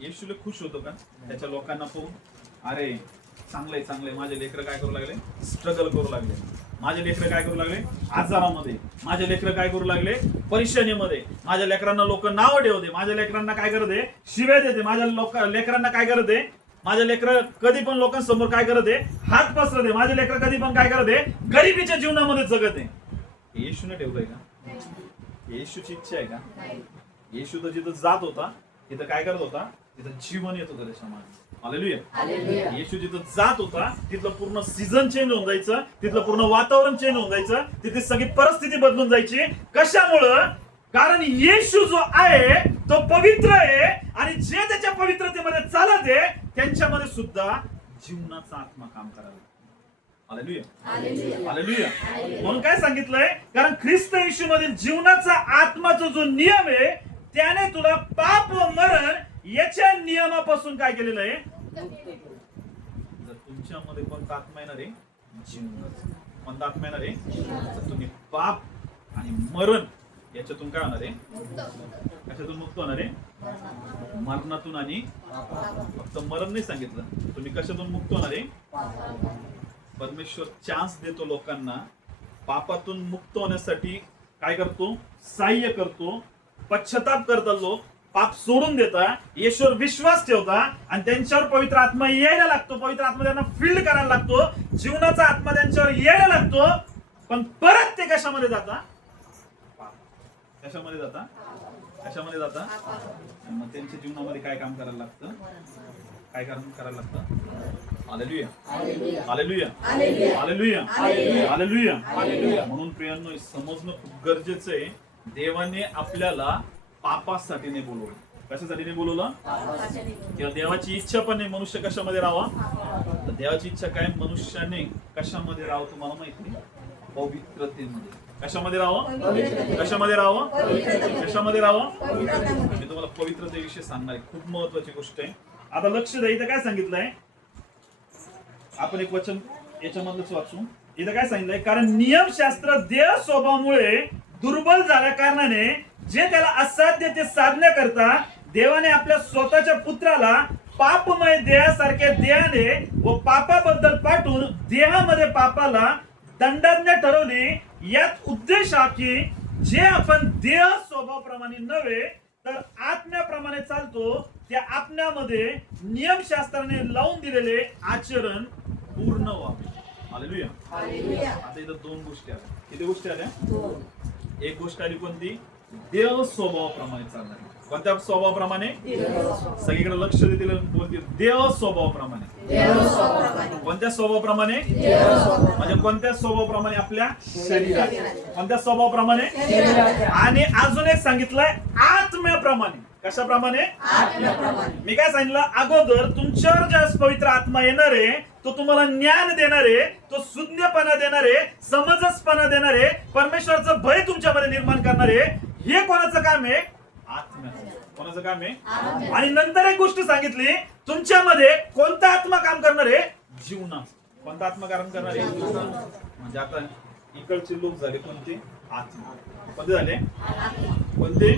येशूला खुश होतो का त्याच्या लोकांना पाहून? अरे चांगलंय चांगलंय, माझे लेकरं काय करू लागले? स्ट्रगल करू लागले. माझे लेकरं काय करू लागले? आजारामध्ये. माझे लेकरं काय करू लागले? परेशानीमध्ये. माझ्या लेकरांना लोक नाव ठेवते, माझ्या लेकरांना काय करते? शिव्या देते. माझ्या लेकरांना काय करते? माझे लेकर कधी पण लोकांसमोर काय करते? हात पसरते. माझे लेकर कधी पण काय करते? गरिबीच्या जीवनामध्ये जगते. येशूने ठेवलंय का? येशूची इच्छा आहे का? येशू तर जिथं जात होता तिथं काय करत होता? तिथं जीवन येत होतं त्याच्या मागे. हालेलुया. येशू जिथं जात होता तिथलं पूर्ण सीझन चेंज होऊन जायचं, तिथलं पूर्ण वातावरण चेंज होऊन जायचं, तिथली सगळी परिस्थिती बदलून जायची. कशामुळं? कारण येशू जो आहे तो पवित्र आहे आणि जे त्याच्या पवित्रतेमध्ये चालत आहे त्यांच्यामध्ये सुद्धा जीवनाचा आत्मा काम करायला. हालेलुया. हालेलुया. म्हणून काय सांगितलंय? कारण ख्रिस्त येशू मधील जीवनाचा आत्माचा जो नियम आहे त्याने तुला पाप व मरण याच्या नियमापासून काय केलेलं आहे? जर तुमच्यामध्ये कोणता आत्मा येणार आहे? जीवनाचा. कोणता आत्मा येणार आहे? तर तुम्ही पाप आणि मरण याच्यातून काय होणार आहे? कशातून मुक्त होणार आहे? मरणातून. आणि फक्त मरण नाही सांगितलं, तुम्ही कशातून मुक्त होणार आहे? परमेश्वर चान्स देतो लोकांना पापातून मुक्त होण्यासाठी. काय करतो? सहाय्य करतो. पश्चाताप करतात लोक, पाप सोडून देता, येशूवर विश्वास ठेवता आणि त्यांच्यावर पवित्र आत्मा यायला लागतो. पवित्र आत्मा त्यांना फील्ड करायला लागतो. जीवनाचा आत्मा त्यांच्यावर यायला लागतो. पण परत ते कशामध्ये जाता? कशामध्ये जाता? कशामध्ये जाता? मग त्यांच्या जीवनामध्ये काय काम करायला लागतं? काय काम करायला लागतं? हालेलुया. हालेलुया. हालेलुया. हालेलुया. म्हणून प्रियांनो, समजणं खूप गरजेचं आहे. देवाने आपल्याला पापासाठी नाही बोलवलं. कशासाठी नाही बोलवलं? किंवा देवाची इच्छा पण नाही मनुष्य कशामध्ये राहावा. तर देवाची इच्छा काय? मनुष्याने कशामध्ये राहावं तुम्हाला माहिती? पवित्रतेमध्ये. कशामध्ये राहावं? कशामध्ये राहावं? कशामध्ये राहावं? मी तुम्हाला पवित्रतेविषयी सांगणार आहे. खूप महत्वाची गोष्ट आहे. आता लक्ष द्या, इथं काय सांगितलंय? आपण एक वचन याच्यामधलंच वाचू. इथं काय सांगितलंय? कारण नियमशास्त्र देह स्वभावामुळे दुर्बल झाल्या कारणाने जे त्याला असाध्य ते साधण्याकरता देवाने आपल्या स्वतःच्या पुत्राला पापमय देहासारख्या देहाने व पापाबद्दल पाठवून देहामध्ये पापाला दंडाज्ञा ठरवली. यात उद्देश हा की जे आपण देह स्वभावाप्रमाणे नव्हे तर आत्म्याप्रमाणे चालतो त्या आत्म्यामध्ये नियमशास्त्राने लावून दिलेले आचरण पूर्ण व्हावे. हालेलुया. आता इथं दोन गोष्टी आल्या. किती गोष्टी आल्या? एक गोष्ट आली कोणती? देह स्वभावाप्रमाणे चालणारी. कोणत्या स्वभावाप्रमाणे? सगळीकडे लक्ष देतील बोलतील. देह स्वभावाप्रमाणे. कोणत्या स्वभावाप्रमाणे? म्हणजे कोणत्या स्वभावाप्रमाणे? आपल्या शरीरात. कोणत्या स्वभावाप्रमाणे? आणि अजून एक सांगितलंय आत्म्याप्रमाणे. कशाप्रमाणे? मी काय सांगितलं अगोदर? तुमच्यावर ज्या पवित्र आत्मा येणार आहे तो तुम्हाला ज्ञान देणार आहे, तो सुज्ञपणा देणार आहे, समंजसपणा देणार आहे, परमेश्वराचं भय तुमच्यामध्ये निर्माण करणार आहे. हे कोणाचं काम आहे? आत्म्याचं. कोणाचं काम आहे? आणि नंतर एक गोष्ट सांगितली, तुमच्यामध्ये कोणता आत्मा काम करणार आहे? जीवनाचा. कोणता आत्मा काम करणार आहे? म्हणजे आता इकडचे लोक झाले कोणते? आत्मा. कोणते झाले? कोणते?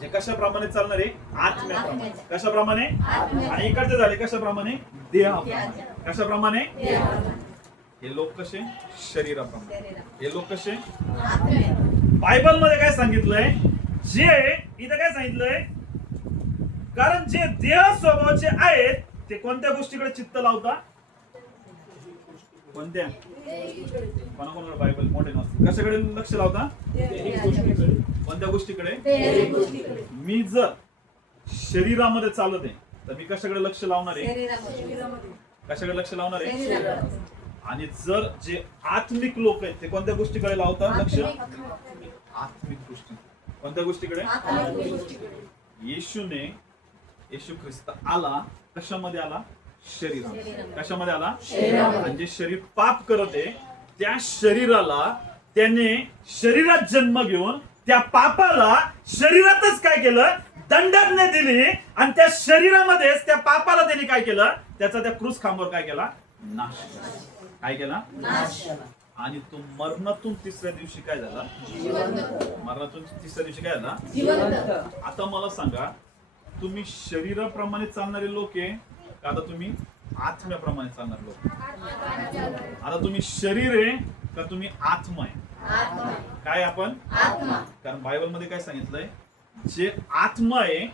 जे कशाप्रमाणे चालणार आहे? आत्म्याप्रमाणे. कशाप्रमाणे? आणि इकडचे झाले कशाप्रमाणे? देहाप्रमाणे. कशाप्रमाणे? हे लोक कसे? शरीराप्रमाणे. हे लोक कसे? बायबल मध्ये काय सांगितलंय? जे इथं काय सांगितलंय? कारण जे देह स्वभावाचे आहेत ते कोणत्या गोष्टीकडे चित्त लावता? कोणत्या? कोणाकोणाला बायबल मोठे नसते. कशाकडे लक्ष लावता? कोणत्या गोष्टीकडे? मी जर शरीरामध्ये चालत आहे तर मी कशाकडे लक्ष लावणार आहे? कशाकडे लक्ष लावणार आहे? आणि जर जे आत्मिक लोक आहेत ते कोणत्या गोष्टीकडे लावतात लक्ष? आत्मिक गोष्टी. कोणत्या गोष्टीकडे? येशू ख्रिस्त आला कशामध्ये आला? शरीरामध्ये. कशामध्ये आला? आणि जे शरीर पाप करत आहे त्या शरीराला त्याने शरीरात जन्म घेऊन त्या पापाला शरीरातच काय केलं, दंडाज्ञा दिली, आणि त्या शरीरामध्येच त्या पापाला त्यांनी काय केलं, त्याचा त्या क्रूस खांबावर काय केला, नाश केला. काय केला, नाश. आणि तो मरणातून तिसऱ्या दिवशी काय झाला, मरणातून तिसऱ्या दिवशी काय झाला, जिवंत. आता मला सांगा, तुम्ही शरीराप्रमाणे चालणारे लोक आहे का आता तुम्ही आत्म्याप्रमाणे चालणारे लोक? आता तुम्ही शरीर आहे का तुम्ही आत्मा आहे? आत्मा. काय आपण आत्मा. कारण बायबल मध्ये काय सांगितलंय, जे आत्मा आहे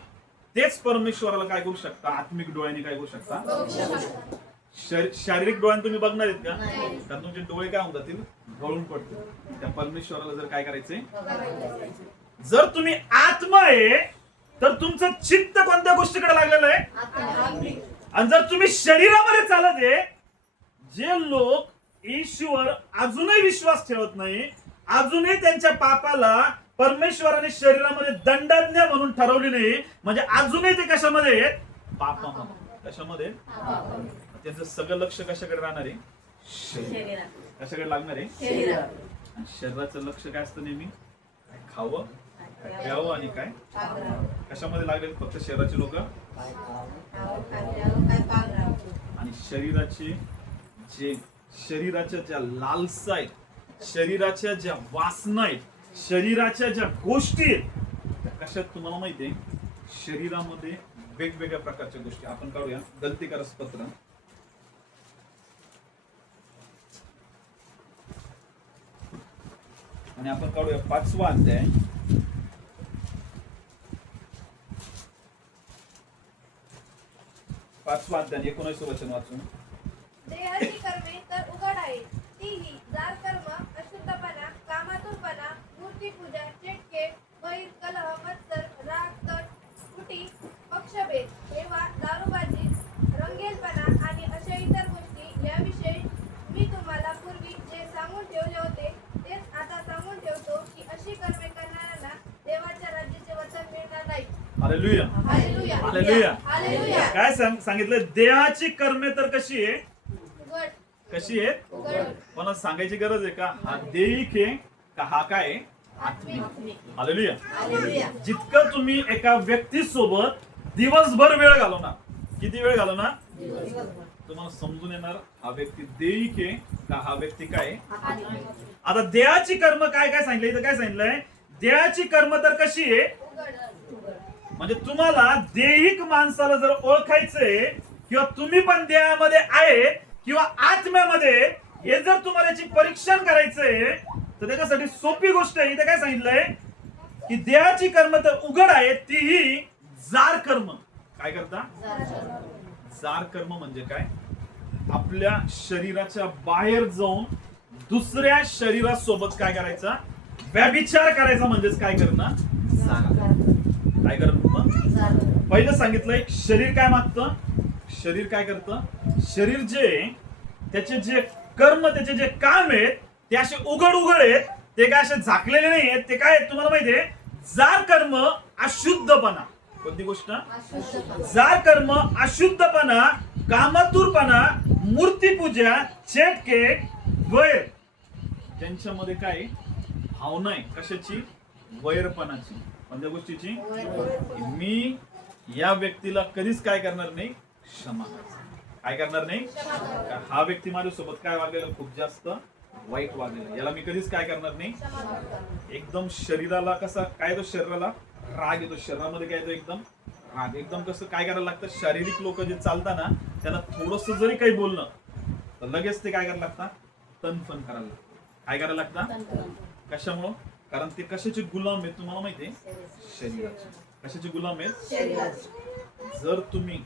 तेच परमेश्वराला काय करू शकता, आत्मिक डोळ्याने काय करू शकता. शारीरिक डोळ्याने तुम्ही बघणार आहेत का? कारण तुमचे डोळे काय होऊन जातील, गळून पडतील. त्या परमेश्वराला जर काय करायचंय, जर तुम्ही आत्मा आहे तर तुमचं चित्त कोणत्या गोष्टीकडे लागलेलं आहे, आणि जर तुम्ही शरीरामध्ये चालत आहे, जे लोक ईश्वर अजूनही विश्वास ठेवत नाही, अजूनही त्यांच्या पापाला परमेश्वराने शरीरामध्ये दंडाज्ञा म्हणून ठरवली नाही, म्हणजे अजूनही ते कशामध्ये आहेत, पापामध्ये. कशामध्ये? त्यांचं सगळं लक्ष कशाकडे राहणार आहे, शरीर. कशाकडे लागणार आहे, आणि शरीराचं लक्ष काय असतं नेहमी, काय खावं, काय प्यावं, आणि काय कशामध्ये लागले फक्त शरीराचे लोक. आणि शरीराच्या ज्या लालसा आहेत, शरीराच्या ज्या वासना आहेत, शरीराच्या ज्या गोष्टी आहेत, त्या कशात तुम्हाला माहिती आहे, शरीरामध्ये वेगवेगळ्या प्रकारच्या गोष्टी. आपण काढूया गलतीकारस पत्र, आणि आपण काढूया 5वा अध्याय, 5वा अध्याय 19 वचन वाचून. देहाची कर्मे तर उघड आहेत, तीही जार कर्म, अशुद्धपणा, कामातुरपणा, मूर्तीपूजा, चेटके, वैर, कलह, मत्सर, राग, तट, स्फुटी, पक्षभेद, हेवा, दारूबाजी, रंगेलपणा आणि अशा इतर गोष्टी, याविषयी मी तुम्हाला पूर्वी जे सांगून ठेवले होते तेच आता सांगून ठेवतो की अशी कर्मे करणाऱ्यांना देवाच्या राज्याचे वचन मिळणार नाही. हालेलुया. हालेलुया. हालेलुया. हालेलुया. काय सांगितलं, देहाची कर्मे तर कशी आहे, उघड. कशी आहे, उघड. पण सांगायची गरज आहे का, हा देहिक आहे का हा काय आहे, आत्मिक. हालेलुया. हालेलुया. जितकं तुम्ही एका व्यक्तीसोबत दिवसभर वेळ घालवणार, किती वेळ घालवणार, तुम्हाला समजून येणार हा व्यक्ती देहिक आहे का हा व्यक्ती काय आहे. आता देहाची कर्म काय काय सांगितलं इथं, काय सांगितलंय, देहाची कर्म तर कशी आहे, म्हणजे तुम्हाला देहिक माणसाला जर ओळखायचंय, किंवा तुम्ही पण देहामध्ये आहे किंवा आत्म्यामध्ये, हे जर तुम्हाला याची परीक्षण करायचंय तर त्याच्यासाठी सोपी गोष्ट आहे. इथे काय सांगितलंय की देहाची कर्म तर उघड आहे, तीही जार कर्म. काय करता, जार कर्म म्हणजे काय, आपल्या शरीराच्या बाहेर जाऊन दुसऱ्या शरीरासोबत काय करायचा, व्यभिचार करायचा, म्हणजेच काय करणं, काय करणं. पहिलं सांगितलंय शरीर काय मागतं, शरीर काय करतं, शरीर जे त्याचे जे कर्म, त्याचे जे काम आहेत ते असे उघड आहेत, ते काय असे झाकलेले नाही आहेत, ते काय आहेत तुम्हाला माहितीये, जार कर्म, अशुद्धपणा. कोणती गोष्ट, जार कर्म, अशुद्धपणा, कामातुरपणा, मूर्तीपूजा, चेटके, वैर. ज्यांच्यामध्ये काय भावना आहे, कशाची, वैरपणाची. कोणत्या गोष्टीची, मी या व्यक्तीला कधीच काय करणार नाही, क्षमा काय करणार नाही, हा व्यक्ती माझ्यासोबत काय वागलेला, खूप जास्त वाईट वागलेला, याला मी कधीच काय करणार नाही. एकदम शरीराला कसा काय, तो शरीराला राग येतो, शरीरामध्ये काय येतो, एकदम राग. एकदम कसं काय करायला लागतं, शारीरिक लोक जे चालताना त्यांना थोडस जरी काही बोलणं तर लगेच ते काय करायला लागतात, तनफन करायला लागतं. काय करायला लागतात, कशामुळं, कारण ते कशाचे गुलाम आहेत तुम्हाला माहितीये, शरीराचे. कशाचे गुलाम आहेत, जर तुम्ही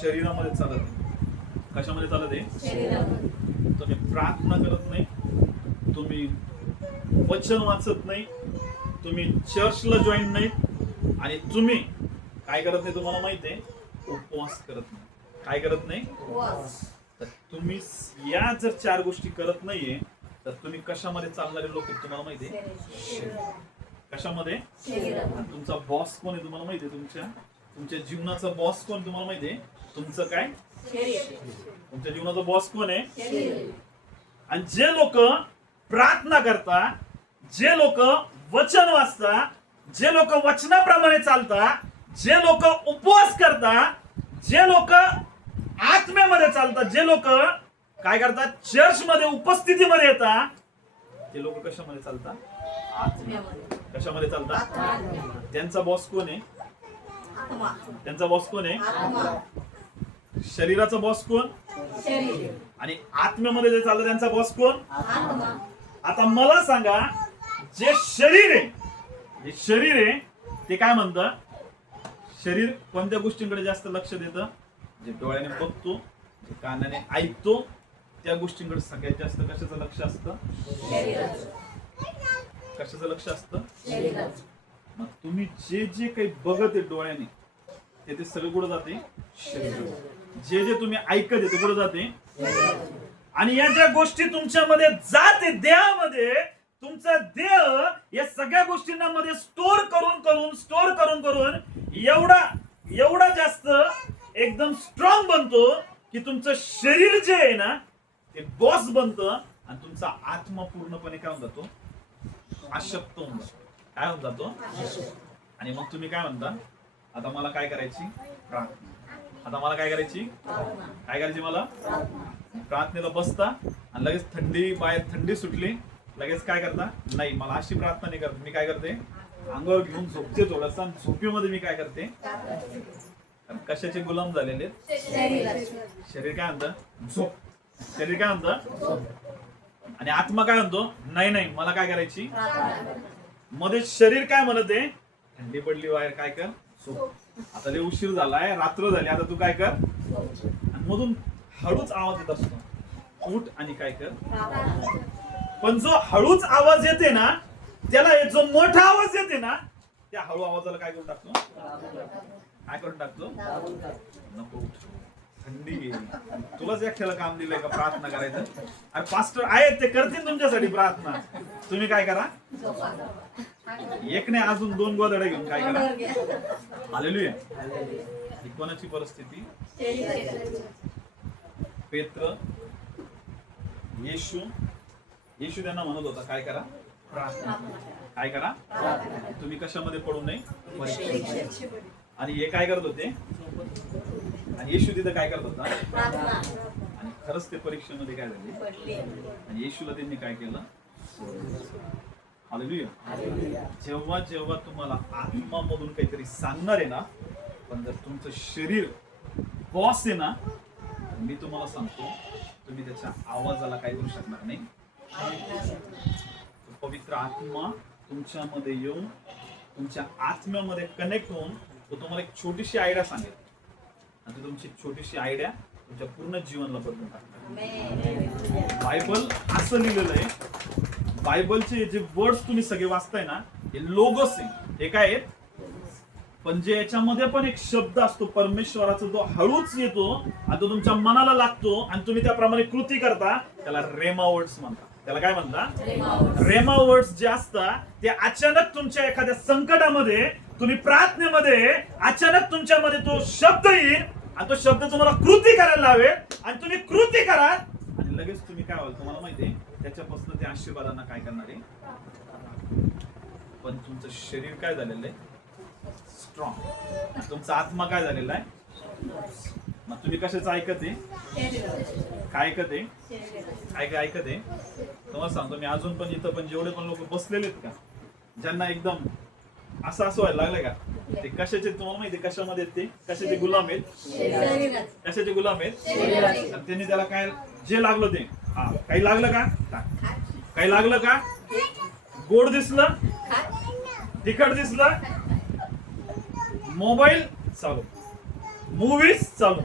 शरीरामध्ये चालत, कशामध्ये चालत आहे, तुम्ही प्रार्थना करत नाही, तुम्ही वचन वाचत नाही, तुम्ही चर्चला जॉईन नाही, आणि तुम्ही काय करत नाही, तुम्हाला माहिती आहे, उपवास करत नाही. काय करत नाही, तर तुम्ही या जर 4 गोष्टी करत नाहीये तर तुम्ही कशामध्ये चालणारे लोक तुम्हाला माहिती आहे, कशामध्ये. तुमचा बॉस कोण आहे तुम्हाला माहिती आहे, तुमच्या जीवनाचा बॉस कोण तुम्हाला माहिती आहे, तुमचं काय, तुमच्या जीवनाचा बॉस कोण आहे. आणि जे लोक प्रार्थना करतात, जे लोक वचन वाचता, जे लोक वचनाप्रमाणे चालता, जे लोक उपवास करता, जे लोक आत्म्यामध्ये चालतात, जे लोक काय करतात, चर्च मध्ये उपस्थितीमध्ये येतात, ते लोक कशामध्ये चालतात, आत्म्यामध्ये. कशामध्ये चालतात. आत्मा. त्यांचा बॉस कोण आहे, आत्मा. त्यांचा बॉस कोण आहे, आत्मा. शरीराचा बॉस कोण, शरीर. आणि आत्म्यामध्ये जे चालतं त्यांचा बॉस कोण. आत्मा. आता मला सांगा, जे शरीर आहे, जे शरीर आहे ते काय म्हणतं, शरीर कोणत्या गोष्टींकडे जास्त लक्ष देतं, जे डोळ्याने बघतो, जे कानाने ऐकतो, त्या गोष्टींकडे सगळ्यात जास्त कशाचं लक्ष असतं, शरीराचं. कशाचं लक्ष असतं. शरीराचं. मग तुम्ही जे जे काही बघत आहे डोळ्याने, ते सगळं कुठं जाते, शरीर. जे जे तुम्ही ऐकत आहे ते कुठं जाते, आणि या ज्या गोष्टी तुमच्यामध्ये जाते देहामध्ये, तुमचा देह या सगळ्या गोष्टींना मध्ये स्टोर करून एवढा जास्त एकदम स्ट्रॉंग बनतो की तुमचं शरीर जे आहे ना ते बॉस बनतं, आणि तुमचा आत्मा पूर्णपणे काय होऊन जातो, अशक्त होऊन जातो. काय होऊन जातो. आणि मग तुम्ही काय म्हणता, आता मला काय करायची, प्रार्थना. आता मला काय करायची, मला प्रार्थनेला बसता, आणि लगेच बाहेर थंडी सुटली, लगेच काय करता, नाही मला अशी प्रार्थना नाही करत, मी काय करते, अंगावर घेऊन झोपते थोडस, झोपेमध्ये मी काय करते, कशाचे गुलाम झालेले, शरीर काय म्हणतं, झोप. शरीर काय म्हणतं, आणि आत्मा काय म्हणतो, नाही मला काय करायची. मध्ये शरीर काय म्हणत आहे, थंडी पडली बाहेर, काय कर, झोप. आता लय उशीर झालाय, रात्र झाली, आता तू काय कर, आणि मधून हळूच आवाज येत असतो, उठ आणि काय कर. पण जो हळूच आवाज येते ना, त्याला जो मोठा आवाज येते ना, त्या हळू आवाजाला काय करून टाकतो, नको उठ, थंडी गेली. तुलाच एकट्याला काम दिलंय का प्रार्थना करायचं, अरे पास्टर आहेत ते करतील तुमच्यासाठी प्रार्थना, तुम्ही काय करा, एक नाही अजून 2 गोधड्या घेऊन काय करा. हालेलुया. ही कोणाची परिस्थिती, पेत्र, येशू त्यांना म्हणत होता काय करा, प्रार्थना. काय करा, तुम्ही कशामध्ये पडू नये, परीक्षेत. आणि हे काय करत होते, आणि येशू तिथं काय करत होता, आणि खरंच ते परीक्षेमध्ये काय झाले, आणि येशूला त्यांनी काय केलं. हालेलुया. जेव्हा जेव्हा तुम्हाला आत्मामधून काहीतरी सांगणार आहे ना, पण जर तुमचं शरीर बॉस आहे ना, मी तुम्हाला सांगतो तुम्ही त्याच्या आवाजाला काय करू शकणार नाही. पवित्र आत्मा तुमच्यामध्ये येऊन तुमच्या आत्म्यामध्ये कनेक्ट होऊन तो तुम्हाला एक छोटीशी आयडिया सांगेल, आणि तुमची छोटीशी आयडिया तुमच्या पूर्ण जीवनाला बदलून टाकतात. बायबल असं लिहिलेलं आहे, बायबलचे जे वर्ड्स तुम्ही सगळे वाचताय ना, हे लोगोस आहे. हे काय आहेत, पण जे याच्यामध्ये पण एक शब्द असतो परमेश्वराचा, तो हळूच येतो आणि तो तुमच्या मनाला लागतो, आणि तुम्ही त्याप्रमाणे कृती करता, त्याला रेमा वर्ड्स म्हणतात. त्याला काय म्हणतात, रेमा वर्ड्स जे असतात ते अचानक तुमच्या एखाद्या संकटामध्ये, तुम्ही प्रार्थनेमध्ये अचानक तुमच्यामध्ये तो शब्द येईल, आणि तो शब्द तुम्हाला कृती करायला लावेल, आणि तुम्ही कृती करा, आणि लगेच तुम्ही काय व्हाल तुम्हाला माहितीये, त्याच्यापासून ते आशीर्वादांना काय करणार आहे. पण तुमचं शरीर काय झालेलं आहे, स्ट्रॉंग. तुमचा आत्मा काय झालेला आहे, मग तुम्ही कशाचं ऐकत आहे, काय ऐकत आहे, ऐकत आहे. तुम्हाला सांगतो मी, अजून पण इथं पण जेवढे पण लोक बसलेले आहेत का, ज्यांना एकदम असं व्हायला लागलं का, ते कशाचे तुम्हाला माहिती कशामध्ये ते कशाचे गुलाम आहेत, कशाचे गुलाम आहेत. आणि त्यांनी त्याला काय जे लागलं ते, हा काही लागलं का, काही लागलं का, गोड दिसलं, तिखट दिसलं, मोबाईल चालू, मूवीज चालू,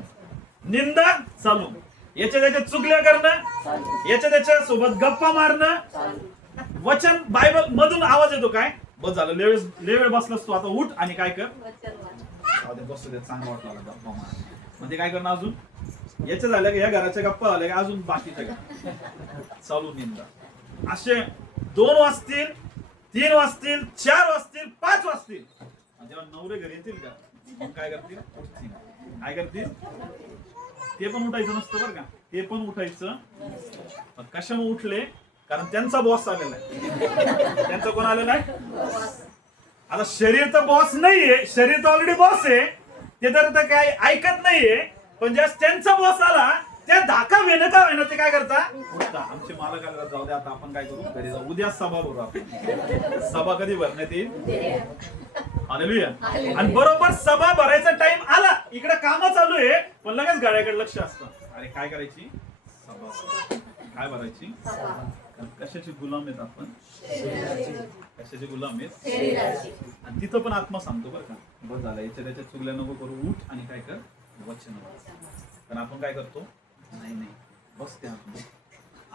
निंदा चालू, याच्या त्याच्या चुगल्या करणं, याच्या त्याच्या सोबत गप्पा मारणं, वचन बायबल मधून आवाज येतो, काय बस झालं, लेवेळ बसलास तू, आता उठ आणि काय कर, बसू दे, चांगला वाटला गप्पा मार. म्हणजे काय करणं, अजून याच्या झाल्या का, या घराच्या गप्पा झाल्या का, अजून बाकीच्या चालू निंदा. असे 2 वाजतील, 3 वाजतील, 4 वाजतील, 5 वाजतील, जेव्हा नवरे घरी येतील का, मग काय करतील, उठतील. काय करतील, ते पण उठायचं नसतं बरं का, ते पण उठायचं. कशामुळे उठले, कारण त्यांचा बॉस आलेला आहे. त्यांचा कोण आलेला आहे? आता शरीर तर बॉस नाहीये, शरीर तर ऑलरेडी बॉस आहे, ते तर काही ऐकत नाहीये. पण ज्या त्यांचा बॉस आला त्या धाका वेणं का वेणं ते काय करता? उठता. आमचे मालक आले, जाऊ दे आता आपण काय करू, घरी जाऊ, उद्या सभा भरू आपण. सभा कधी भरण्यात येईल? हालेलुया. आणि बरोबर सभा भरायचा टाइम आला, इकडे काम चालू आहे, पण लगेच गाड्याकडे लक्ष असतं. अरे काय करायची? सभा. काय भरायची? कारण कशाची गुलाम आहेत आपण? कशाचे गुलाम आहेत? शरीराची. आणि तिथं पण आत्मा सांगतो बरं का, बस झाला, याच्या त्याच्या चुगल्या नको करू, उठ आणि काय कर, वचन बोल. पण आपण काय करतो? नाही नाही बस त्या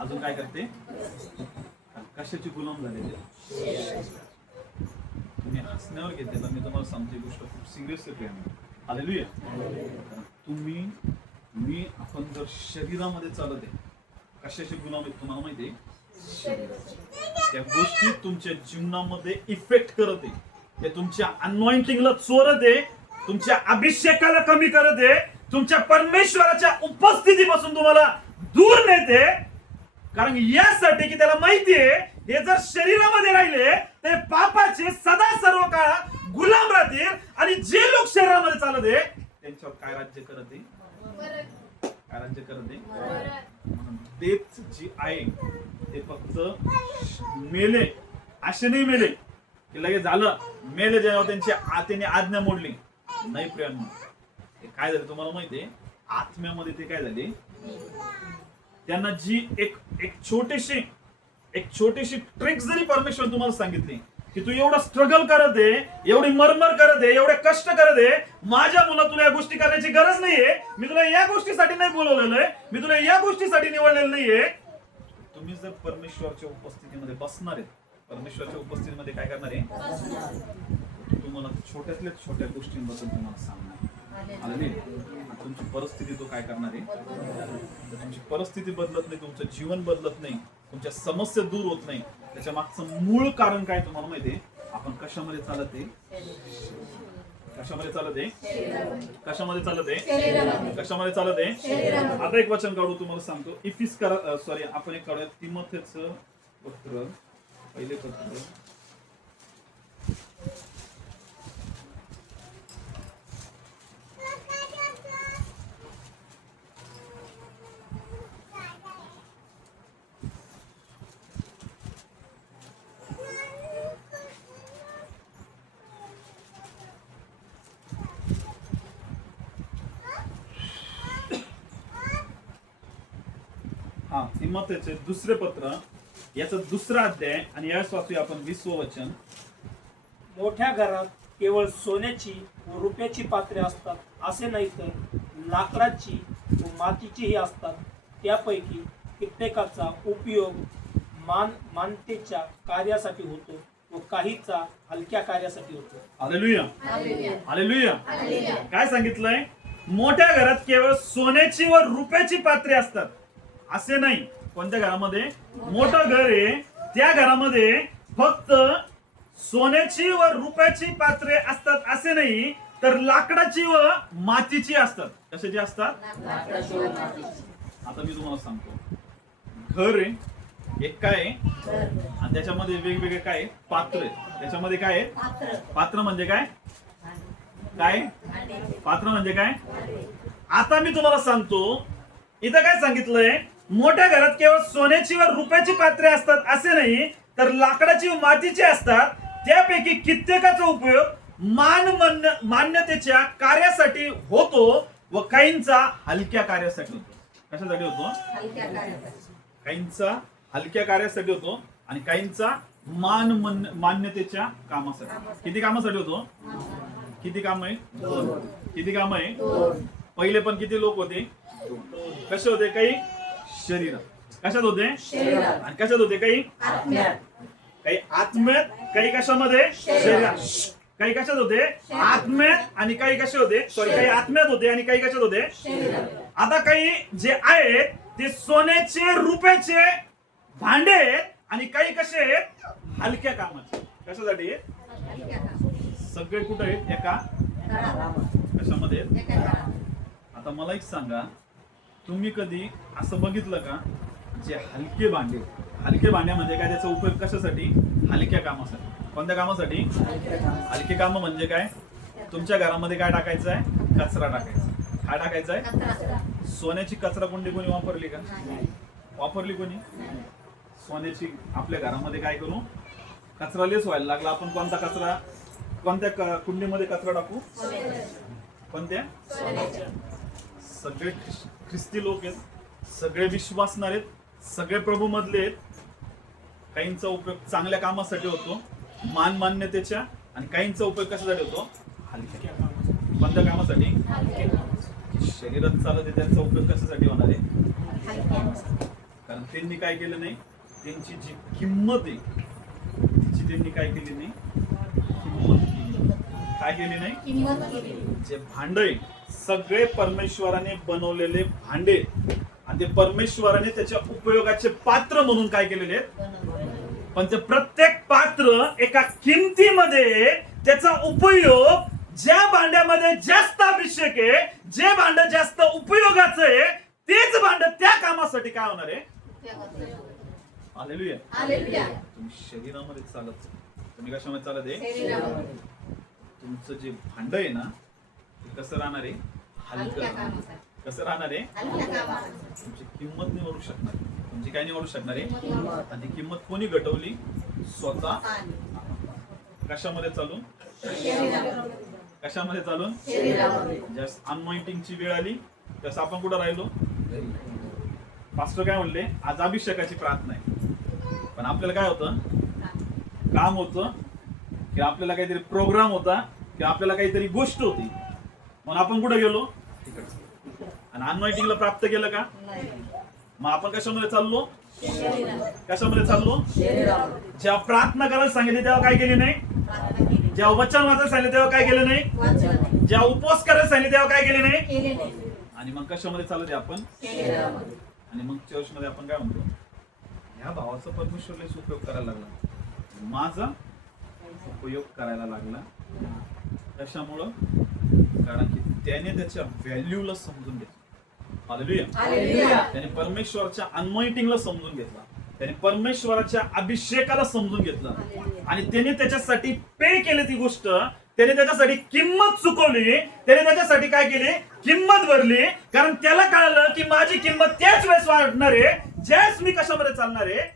अजून काय करते? कशाची गुलाम झालेली? तुम्ही हसण्यावर घेते, तर मी तुम्हाला सांगते गोष्ट खूप सिरियसली आहे. हालेलुया. तुम्ही मी आपण जर शरीरामध्ये चालत आहे, कशाची गुलाम आहे तुम्हाला माहिती आहे? त्या गोष्टी तुमच्या जीवनामध्ये इफेक्ट करत आहे, ते तुमच्या अनॉइंटिंगला चोरत आहे, तुमच्या अभिषेकाला कमी करत आहे, तुमच्या परमेश्वराच्या उपस्थितीपासून तुम्हाला दूर नेते. कारण यासाठी की त्याला माहिती आहे, हे जर शरीरामध्ये राहिले ते पापाचे सदा सर्व काळ गुलाम राहतील. आणि जे लोक शरीरामध्ये चालत आहे त्यांच्यावर काय राज्य करत आहे? काय राज्य करत आहे? म्हणून तेच जी आहे ते फक्त मेले असे नाही मेले की लगेच झालं मेले, जेव्हा त्यांनी आज्ञा मोडली. नाही प्रियांनो, ते काय झालं तुम्हाला माहितीये? आत्म्यामध्ये ते काय झाले? त्यांना जी एक छोटीशी ट्रिक जरी परमेश्वर तुम्हाला सांगितली की तू एवढं स्ट्रगल करत आहे, एवढी मरमर करत आहे, एवढे कष्ट करत आहे, माझ्या मुला तुला या गोष्टी करण्याची गरज नाहीये, मी तुला या गोष्टीसाठी नाही बोलवलेलं आहे, मी तुला या गोष्टीसाठी निवडलेलं नाहीये. तुम्ही जर परमेश्वरच्या उपस्थितीमध्ये बसणार आहे, परमेश्वरच्या उपस्थितीमध्ये काय करणार आहे? तुम्हाला छोट्यातल्या छोट्या गोष्टींबद्दल तुम्हाला सांगणार. तुमची परिस्थिती तो काय करणार आहे? तुमची परिस्थिती बदलत नाही, तुमचं जीवन बदलत नाही, तुमच्या समस्या दूर होत नाही, त्याच्या मागचं मूळ कारण काय तुम्हाला माहितीये? आपण कशामध्ये चालत आहे? कशामध्ये चालत आहे? कशामध्ये चालत आहे? कशामध्ये चालत आहे? आता एक वचन काढू तुम्हाला सांगतो. आपण एक काढूया तिमोथेचं पत्र, पहिले पत्र, तिमोथेचे दुसरे पत्र, याचा दुसरा अध्याय, आणि यावेळेस वाचूया आपण 20वं वचन. मोठ्या घरात केवळ सोन्याची व रुपयाची पात्रे असतात असे नाही, तर लाकडाची व मातीचीही असतात. त्यापैकी कित्येकाचा उपयोग मानतेच्या कार्यासाठी होतो व काहीचा हलक्या कार्यासाठी होतो. हालेलुया. हालेलुया. काय सांगितलंय? मोठ्या घरात केवळ सोन्याची व रुपयाची पात्रे असतात असे नाही. कोणत्या घरामध्ये? मोठं घर आहे, त्या घरामध्ये फक्त सोन्याची व रुपयाची पात्रे असतात असे नाही, तर लाकडाची व मातीची असतात. कशाची असतात? आता मी तुम्हाला सांगतो. घर आहे, एक काय आहे, आणि त्याच्यामध्ये वेगवेगळे काय पात्र आहेत. त्याच्यामध्ये काय आहे? पात्र म्हणजे काय? काय पात्र म्हणजे काय? आता मी तुम्हाला सांगतो, इथं काय सांगितलंय? मोठ्या घरात केवळ सोन्याची व रुपयाची पात्रे असतात असे नाही, तर लाकडाची व मातीची असतात. त्यापैकी कित्येकाचा उपयोग मान्यतेच्या कार्यासाठी होतो व काहींचा हलक्या कार्यासाठी होतो. कशासाठी होतो? काहींचा हलक्या कार्यासाठी होतो आणि काहींचा मान्यतेच्या कामासाठी. किती कामासाठी होतो? किती काम आहे? किती काम आहे? पहिले पण किती लोक होते? कसे होते? काही शरीर. कशात होते? आणि कशात होते? काही काही आत्म्यात, काही कशामध्ये? शरीरात. काही कशात होते? आत्म्यात. आणि काही कसे होते? काही आत्म्यात होते आणि काही कशात होते? आता काही जे आहेत ते सोन्याचे रुपयाचे भांडे आहेत आणि काही कसे आहेत? हलक्या कामाचे. कशासाठी आहेत? सगळे कुठे आहेत? एका कशामध्ये आहेत? आता मला एक सांगा, तुम्ही कधी असं बघितलं का जे हलके भांडे म्हणजे काय, त्याचा उपयोग कशासाठी? हलक्या कामासाठी. कोणत्या कामासाठी? हलके काम म्हणजे काय? तुमच्या घरामध्ये काय टाकायचं आहे? कचरा टाकायचा. काय टाकायचा आहे? सोन्याची कचरा कुंडी कोणी वापरली का? वापरली कोणी? सोन्याची आपल्या घरामध्ये काय करू? कचरा लेस व्हायला लागला. आपण कोणत्या कुंडीमध्ये कचरा टाकू? कोणत्या? सगळे ख्रिस्ती लोक आहेत, सगळे विश्वासणारे आहेत, सगळे प्रभू मधले आहेत. काहींचा उपयोग चांगल्या कामासाठी होतो, मान मान्यतेच्या, आणि काहींचा उपयोग कशासाठी होतो? हलक्या. कोणत्या कामासाठी? शरीरात चालत आहे त्यांचा उपयोग कशासाठी होणार आहे? कारण त्यांनी काय केलं नाही, त्यांची जी किंमत आहे तिची त्यांनी काय केली नाही? काय केली नाही? जे भांड आहे सगळे परमेश्वराने बनवलेले भांडे, आणि ते परमेश्वराने त्याच्या उपयोगाचे पात्र म्हणून काय केलेले आहेत. पण ते प्रत्येक पात्र एका किमतीमध्ये त्याचा उपयोग, ज्या भांड्यामध्ये जास्त अभिषेक आहे, जे भांड जास्त उपयोगाचं आहे, तेच भांड त्या कामासाठी काय होणार आहे? हालेलुया. तुम्ही शरीरामध्ये चालत, तुम्ही कशामध्ये चालत आहे? तुमचं जे भांड आहे ना ते कसं राहणार आहे? हलकं. कसं राहणार आहे? तुमची किंमत नाही वाढू शकणार. तुमची काय नाही वाढू शकणार आहे? आणि ती किंमत कोणी घटवली? स्वतः. कशामध्ये चालून? कशामध्ये चालून? जस्ट अनॉइंटिंगची वेळ आली तसं आपण कुठं राहिलो? पास्टर काय म्हणले? आज अभिषेकाची प्रार्थना आहे, पण आपल्याला काय होतं? काम होतं, की आपल्याला काहीतरी प्रोग्राम होता, की आपल्याला काहीतरी गोष्ट होती, म्हणून आपण कुठे गेलो? आणि अनॉइंटिंगला प्राप्त केलं का? मग आपण कशामध्ये चाललो? कशामध्ये चाललो? जेव्हा प्रार्थना करायला सांगितली तेव्हा काय केली नाही? जेव्हा वचन वाचायला सांगितलं तेव्हा काय केलं नाही? जेव्हा उपवास करायला सांगितले तेव्हा काय केले नाही? आणि मग कशामध्ये चालत आहे आपण? आणि मग चर्च मध्ये आपण काय म्हणतो? ह्या भावाचा परमेश्वरला उपयोग करायला लागला, माझा उपयोग करायला लागला. कशामुळं? कारण की त्याने त्याच्या व्हॅल्यूला समजून घेतलं. हालेलुया. त्याने परमेश्वराच्या अनॉइंटिंगला समजून घेतला, त्याने परमेश्वराच्या अभिषेकाला समजून घेतलं, आणि त्याने त्याच्यासाठी पे केली ती गोष्ट. त्याने त्याच्यासाठी किंमत चुकवली, त्याने त्याच्यासाठी काय केली? किंमत भरली. कारण त्याला कळलं की माझी किंमत त्याच वेळेस वाढणार आहे ज्यावेळेस मी कशामध्ये चालणार आहे?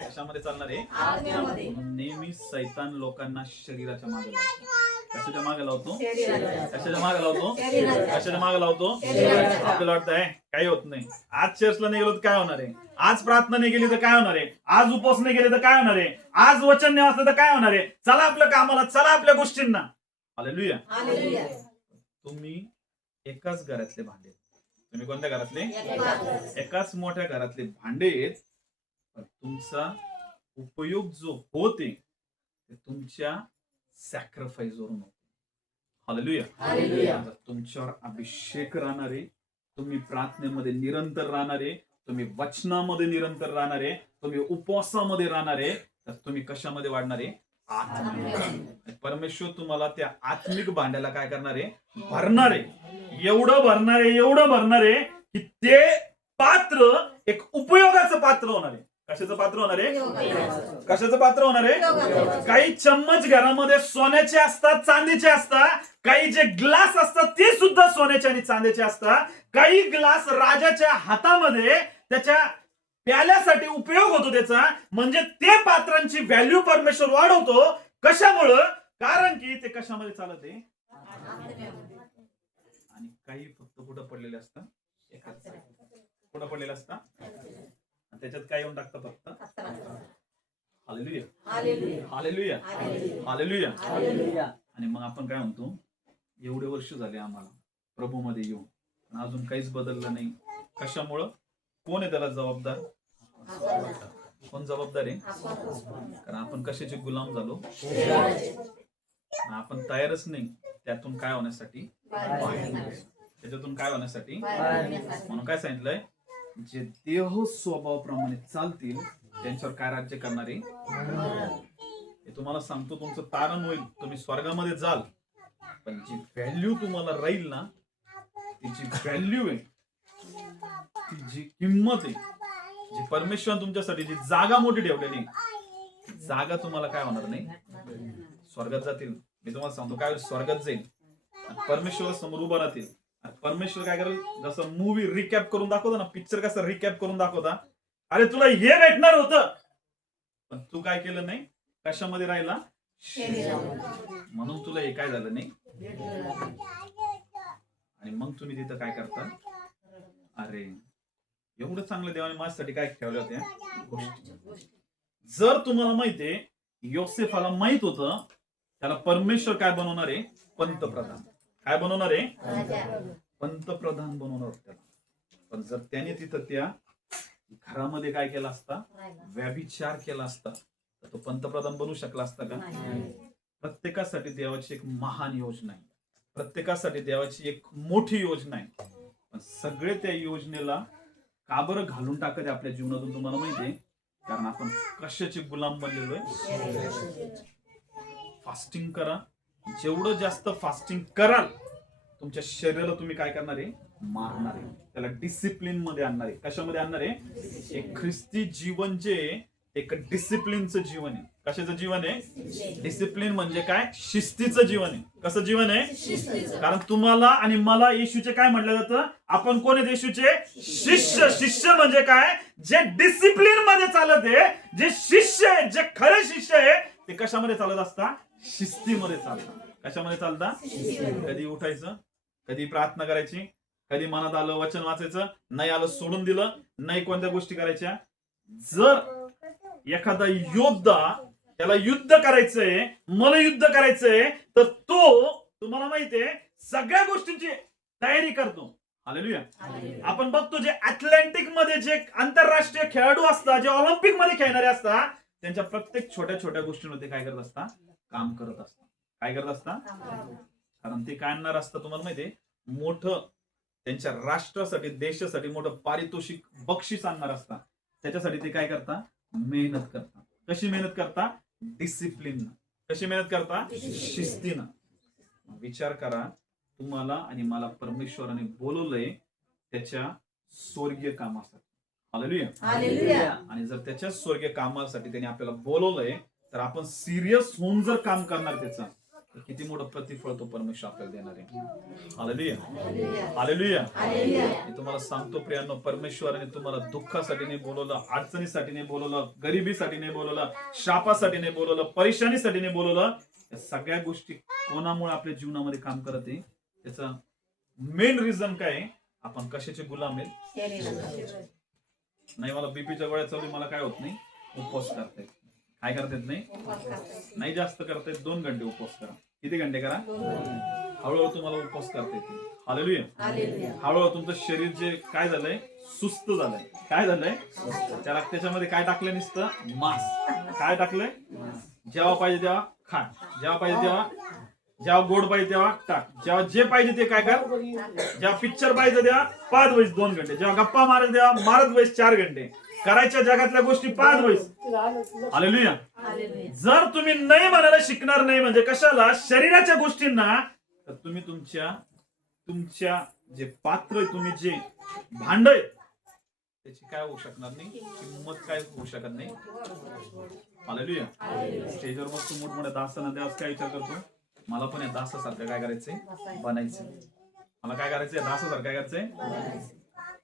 कशामध्ये चालणार आहे? नेहमी सैतान लोकांना शरीराच्या मागे लावतो. कशाच्या मागे लावतो? कशाच्या मागे लावतो? कशाच्या मागे लावतो? आपल्याला वाटतंय काही होत नाही, आज चर्चला नाही गेलो तर काय होणार आहे? आज प्रार्थना नाही गेली तर काय होणार आहे? आज उपवास नाही गेले तर काय होणार आहे? आज वचन नाही वाचलं तर काय होणार आहे? चला आपल्या कामाला, चला आपल्या गोष्टींना. हालेलुया. तुम्ही एकाच घरातले भांडे, तुम्ही कोणत्या घरातले? एकाच मोठ्या घरातले भांडे आहेत, पण तुमचा उपयोग जो होते ते तुमच्या सॅक्रिफाईस वरून होतो. हालेलुया. तुमच्यावर अभिषेक राहणारे, तुम्ही प्रार्थनेमध्ये निरंतर राहणारे, तुम्ही वचनामध्ये निरंतर राहणारे, तुम्ही उपवासामध्ये राहणारे, तर तुम्ही कशामध्ये वाढणारे? आत्मिक. परमेश्वर तुम्हाला त्या आत्मिक भांड्याला काय करणारे? भरणारे. एवढं भरणारे की ते पात्र एक उपयोगाचं पात्र होणार आहे. कशाचं पात्र होणार आहे? कशाचं पात्र होणार आहे? काही चम्मच घरामध्ये सोन्याचे असतात, चांदीचे असतात. काही जे ग्लास असतात ते सुद्धा सोन्याचे आणि चांदीचे असतात. काही ग्लास राजाच्या हातामध्ये त्याच्या प्याल्यासाठी उपयोग होतो त्याचा, म्हणजे ते पात्रांची व्हॅल्यू परमेश्वर वाढवतो. कशामुळं? कारण की ते कशामध्ये चालत आहे? आणि काही फक्त कुठं पडलेले असतात? कुठं पडलेले असतात? त्याच्यात काय येऊन टाकतं फक्त? हालेलुया. हालेलुया. हालेलुया. आणि मग आपण काय म्हणतो? एवढे वर्ष झाले आम्हाला प्रभूमध्ये येऊन, पण अजून काहीच बदललं नाही. कशामुळं? कोण आहे त्याला जबाबदार? कोण जबाबदार आहे? कारण आपण कशाचे गुलाम झालो? आपण तयारच नाही त्यातून काय होण्यासाठी? त्याच्यातून काय होण्यासाठी? म्हणून काय सांगितलंय? जे देह स्वभावाप्रमाणे चालतील त्यांच्यावर काय राज्य करणारे? हे तुम्हाला सांगतो, तुमचं तारण होईल, तुम्ही स्वर्गामध्ये जाल, पण जी व्हॅल्यू तुम्हाला राहील ना, तिची व्हॅल्यू आहे जी किंमत आहे, जी परमेश्वर तुमच्यासाठी जी जागा मोठी ठेवलेली आहे, जागा तुम्हाला काय होणार नाही, स्वर्गात जातील. मी तुम्हाला सांगतो काय होईल, स्वर्गात जाईल आणि परमेश्वर समोर उभं राहतील. आणि परमेश्वर काय करेल, जसं मूवी रिकॅप करून दाखवतो ना, पिक्चर कसं रिकॅप करून दाखवता, अरे तुला हे भेटणार होतं पण तू काय केलं नाही, कशामध्ये राहिला, म्हणून तुला हे काय झालं नाही. आणि मग तुम्ही तिथं काय करता, अरे एवढं चांगलं देवाने माझ्यासाठी काय ठेवलं होत्या गोष्टी. जर तुम्हाला माहितीये, योसेफाला माहित होतं त्याला परमेश्वर काय बनवणार आहे, पंतप्रधान. काय बनवणार आहे, पंतप्रधान बनवणार त्याला. पण जर त्याने तिथं त्या घरामध्ये काय केला असता, व्यभिचार केला असता, तर तो पंतप्रधान बनू शकला असता का. प्रत्येकासाठी देवाची एक महान योजना आहे, प्रत्येकासाठी देवाची एक मोठी योजना आहे. पण सगळे त्या योजनेला का बरं घालून टाकत आहे आपल्या जीवनातून, तुम्हाला माहितीये, कारण आपण कशाचे गुलाम बनलेलो आहे. फास्टिंग करा, जेवढं जास्त फास्टिंग कराल तुमच्या शरीराला तुम्ही काय करणार आहे, मारणार आहे, त्याला डिसिप्लिन मध्ये आणणार आहे. कशामध्ये आणणार आहे, एक ख्रिस्ती जीवन जे एक डिसिप्लिनचं जीवन आहे. कशाचं जीवन आहे, डिसिप्लिन म्हणजे काय, शिस्तीचं जीवन आहे. कसं जीवन आहे, कारण तुम्हाला आणि मला येशूचे काय म्हटलं जातं, आपण कोण आहेत, येशूचे शिष्य. शिष्य म्हणजे काय, जे डिसिप्लिन मध्ये चालत आहे, जे शिष्य आहे, जे खरे शिष्य आहे, ते कशामध्ये चालत असतात, शिस्तीमध्ये चालतात. कशामध्ये चालतात, कधी उठायचं, कधी प्रार्थना करायची, कधी मनात आलं वचन वाचायचं, नाही आलं सोडून दिलं, नाही कोणत्या गोष्टी करायच्या. जर एखादा योद्धा, त्याला युद्ध करायचंय, मला युद्ध करायचंय, तर तो तुम्हाला माहितीये सगळ्या गोष्टींची तयारी करतो. हालेलुया. आपण बघतो जे अथलेटिक मध्ये जे आंतरराष्ट्रीय खेळाडू असतात, जे ऑलिम्पिक मध्ये खेळणारे असतात, त्यांच्या प्रत्येक छोट्या छोट्या गोष्टींमध्ये काय करत असतात, काम करत असतात. काय करत असतात, कारण ते काय आणणार असतं तुम्हाला माहितीये, मोठं त्यांच्या राष्ट्रासाठी, देशासाठी मोठं पारितोषिक बक्षीस आणणार असतात. त्याच्यासाठी ते काय करतात, मेहनत करतात. कशी मेहनत करता, डिसिप्लिन. कशी मेहनत करता, शिस्तीनं. विचार करा, तुम्हाला आणि मला परमेश्वराने बोलवलंय त्याच्या स्वर्गीय कामासाठी. हालेलुया. आणि जर त्याच्या स्वर्गीय कामासाठी त्याने आपल्याला बोलवलंय, तर आपण सिरियस होऊन जर काम करणार त्याचं, तर किती मोठं प्रतिफळ तो परमेश्वर आपल्याला देणार आहे. हालेलुया. हालेलुया. मी तुम्हाला सांगतो प्रियांनो, परमेश्वराने तुम्हाला दुःखासाठी नाही बोलवलं, अडचणीसाठी नाही बोलवलं, गरिबीसाठी नाही बोलवलं, शापासाठी नाही बोलवलं, परेशानीसाठी नाही बोलवलं. या सगळ्या गोष्टी कोणामुळे आपल्या जीवनामध्ये काम करत आहे, त्याचा मेन रिझन काय आहे, आपण कशाचे गुलाम आहेत. नाही मला बीपीच्या गोळ्या चालू, मला काय होत नाही, उपवास करता येत. काय करता येत नाही, नाही जास्त करता येत, 2 घंटे उपवास करा. किती घंटे करा, हळूहळू तुम्हाला उपवास करता येते. हालेलुया. हळूहळू तुमचं शरीर जे काय झालंय, सुस्त झालंय. काय झालंय, त्याच्यामध्ये काय टाकलं नुसतं, मांस. काय टाकलंय, जेव्हा पाहिजे तेव्हा खा, जेव्हा पाहिजे तेव्हा, जेव्हा गोड पाहिजे तेव्हा टाक, जेव्हा जे पाहिजे ते काय कर, जेव्हा पिक्चर पाहिजे तेव्हा 5 वेळेस 2 घंटे, जेव्हा गप्पा मारायचं तेव्हा मारत वेळेस 4 घंटे, करायच्या जगातल्या गोष्टी 5 वेळेस. हालेलुया. जर तुम्ही नाही म्हणायला शिकणार नाही, म्हणजे कशाला, शरीराच्या गोष्टींना, तर तुम्ही तुमच्या जे पात्र, तुम्ही जे भांड आहे, त्याची काय होऊ शकणार नाही, किंमत काय होऊ शकत नाही. हालेलुया. स्टेजवर मस्त मोठमोठ्या दासांना देवास काय विचार करतो, मला पण या दासासारखं काय करायचंय, बनायचंय. मला काय करायचंय, दासासारखं काय करायचंय,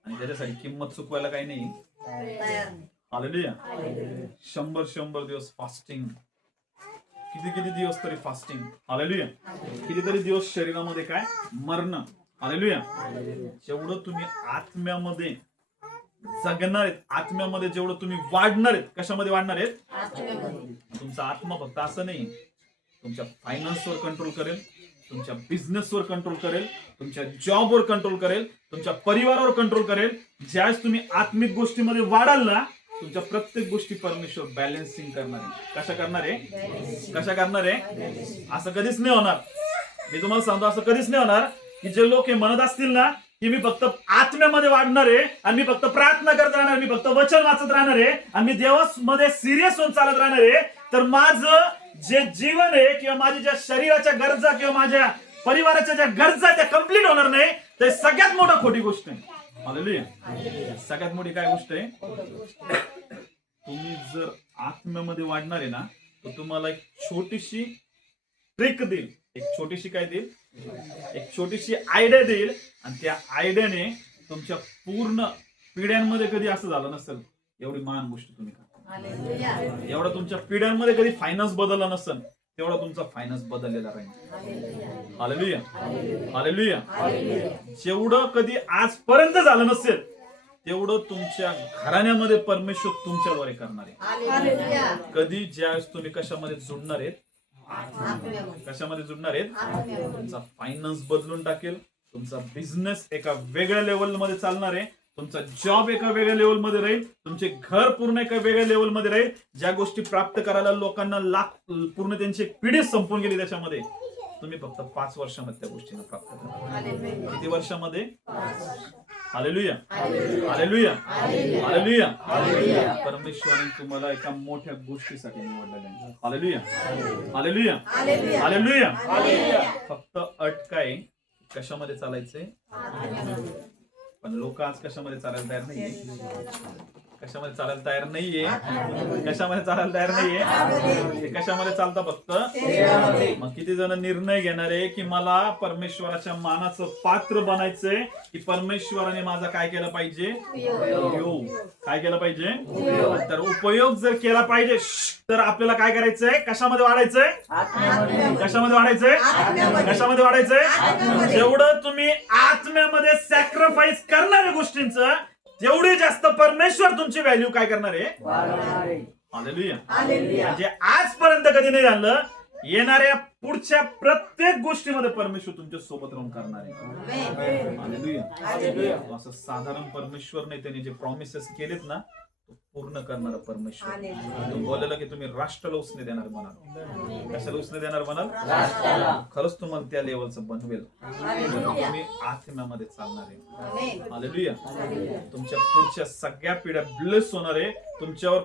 आणि त्याच्यासाठी किंमत चुकवायला काही नाही. हालेलुया. 100 दिवस फास्टिंग, किती दिवस तरी फास्टिंग. हालेलुया. कितीतरी दिवस शरीरामध्ये काय, मरण. हालेलुया. जेवढं तुम्ही आत्म्यामध्ये जगणार आहेत, आत्म्यामध्ये जेवढं तुम्ही वाढणार आहेत. कशामध्ये वाढणार आहेत, तुमचा आत्मा फक्त असं नाही, तुमच्या फायनान्सवर कंट्रोल करेल, तुमच्या बिझनेसवर कंट्रोल करेल, तुमच्या जॉबवर कंट्रोल करेल, तुमच्या परिवारावर कंट्रोल करेल. ज्यावेळेस तुम्ही आत्मिक गोष्टीमध्ये वाढाल ना, तुमच्या प्रत्येक गोष्टी परमेश्वर बॅलन्सिंग करणार आहे. कशा करणार आहे, कशा करणार आहे, असं कधीच नाही होणार. मी तुम्हाला सांगतो, असं कधीच नाही होणार की जे लोक हे म्हणत असतील ना की मी फक्त आत्म्यामध्ये वाढणार आहे, आणि मी फक्त प्रार्थना करत राहणार, मी फक्त वचन वाचत राहणार आहे, आणि मी देवामध्ये सिरियस होऊन चालत राहणार आहे, तर माझं जे जीवन आहे किंवा माझ्या ज्या शरीराच्या गरजा किंवा माझ्या परिवाराच्या ज्या गरजा त्या कंप्लीट होणार नाही. तर सगळ्यात मोठा खोटी गोष्ट आहे. हालेलुया. सगळ्यात मोठी काय गोष्ट आहे, तुम्ही जर आत्म्यामध्ये वाढणार आहे ना, तर तुम्हाला एक छोटीशी ट्रिक देईल, एक छोटीशी काय देईल, एक छोटीशी आयडिया देईल, आणि त्या आयडियाने तुमच्या पूर्ण पिढ्यांमध्ये कधी असं झालं नसेल एवढी महान गोष्ट तुम्ही करा. एवढा तुमच्या पिढ्यांमध्ये कधी फायनान्स बदलला नसेल तेवढा तुमचा फायनान्स बदललेला राहील. हालेलुया. हालेलुया. जेवढं कधी आजपर्यंत झालं नसेल तेवढं तुमच्या घराण्यामध्ये परमेश्वर तुमच्याद्वारे करणार आहे. कधी ज्यावेळेस तुम्ही कशामध्ये जुडणार आहेत, कशामध्ये जुडणार आहेत, तुमचा फायनान्स बदलून टाकेल, तुमचा बिझनेस एका वेगळ्या लेवल मध्ये चालणार आहे, तुमचा जॉब एका वेगळ्या लेवल मध्ये राहील, तुमचे घर पूर्ण एका वेगळ्या लेवल मध्ये राहील. ज्या गोष्टी प्राप्त करायला लोकांना पूर्ण त्यांची पिढी संपून गेली, त्याच्यामध्ये तुम्ही फक्त 5 वर्षामध्ये त्या गोष्टींना प्राप्त करा. किती वर्षामध्ये? हालेलुया. हालेलुया. हालेलुया. परमेश्वराने तुम्हाला एका मोठ्या गोष्टीसाठी निवडलेलं आहे. हालेलुया. हालेलुया. हालेलुया. फक्त अट काय, कशामध्ये चालायचंय? पण लोक आज कशामध्ये चालायला तयार नाहीये, कशामध्ये चालायला तयार नाहीये, कशामध्ये चालायला तयार नाहीये, कशामध्ये चालतं फक्त. मग किती जण निर्णय घेणार आहे की मला परमेश्वराच्या मानाचं पात्र बनायचंय, की परमेश्वराने माझा काय केलं पाहिजे, काय केलं पाहिजे, तर उपयोग जर केला पाहिजे तर आपल्याला काय करायचंय, कशामध्ये वाढायचंय, कशामध्ये वाढायचंय, कशामध्ये वाढायचंय. जेवढं तुम्ही आत्म्यामध्ये सॅक्रिफाईस करणाऱ्या गोष्टींचं तेवढी जास्त परमेश्वर तुमची व्हॅल्यू काय करणार आहे. हालेलुया. म्हणजे आजपर्यंत कधी नाही झालं, येणाऱ्या पुढच्या प्रत्येक गोष्टीमध्ये परमेश्वर तुमच्या सोबत राहून करणार आहे. हालेलुया. असं साधारण परमेश्वर नाही, त्यांनी जे प्रॉमिसेस केलेत ना तो पूर्ण करणारा परमेश्वर. तो बोललेला की तुम्ही राष्ट्राला उसने देणार म्हणाल. कशाला उसने देणार म्हणाल? खरंच तुम्हाला त्या लेवलचं बनवेल. तुम्ही आत्म्यामध्ये चालणार आहे. हालेलुया. तुमच्या पुढच्या सगळ्या पिढ्या ब्लेस होणार आहे. तुमच्यावर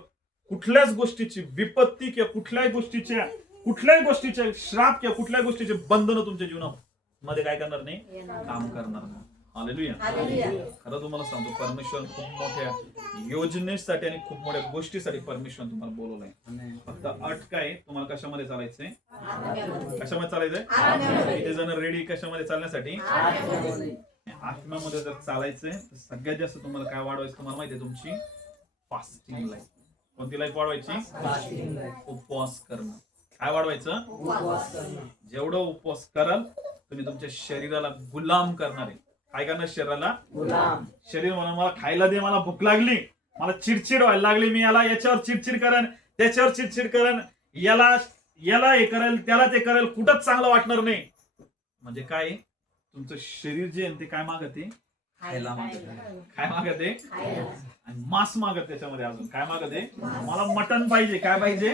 कुठल्याच गोष्टीची विपत्ती किंवा कुठल्याही गोष्टीचे श्राप किंवा कुठल्याही गोष्टीचे बंधन तुमच्या जीवनामध्ये काय करणार नाही, काम करणार नाही. हालेलुया. खरं तुम्हाला सांगतो, परमेश्वर खूप मोठ्या योजनेसाठी आणि खूप मोठ्या गोष्टीसाठी परमेश्वर तुम्हाला बोलवलंय. फक्त अट काय, तुम्हाला कशामध्ये चालायचंय, कशामध्ये चालायचंय. किती जण रेडी कशामध्ये चालण्यासाठी? आत्म्यामध्ये जर चालायचंय तर सगळ्यात जास्त तुम्हाला काय वाढवायचं, तुम्हाला माहितीये, तुमची फास्टिंग लाईफ. कोणती लाईफ वाढवायची? उपवास करणं. काय वाढवायचं? जेवढं उपवास कराल तुम्ही तुमच्या शरीराला गुलाम करणार आहे. काय करणार? शरीराला गुलाम. शरीर म्हणून मला खायला दे, मला भूक लागली, मला चिडचिड व्हायला लागली, मी याच्यावर चिडचिड करेन, त्याच्यावर चिडचिड करेन, याला हे करेल, त्याला ते करेल, कुठंच चांगलं वाटणार नाही. म्हणजे काय, तुमचं शरीर जे आहे ते काय मागते? खायला मागते. काय मागते? आणि मांस मागत. त्याच्यामध्ये अजून काय मागते? मला मटण पाहिजे. काय पाहिजे?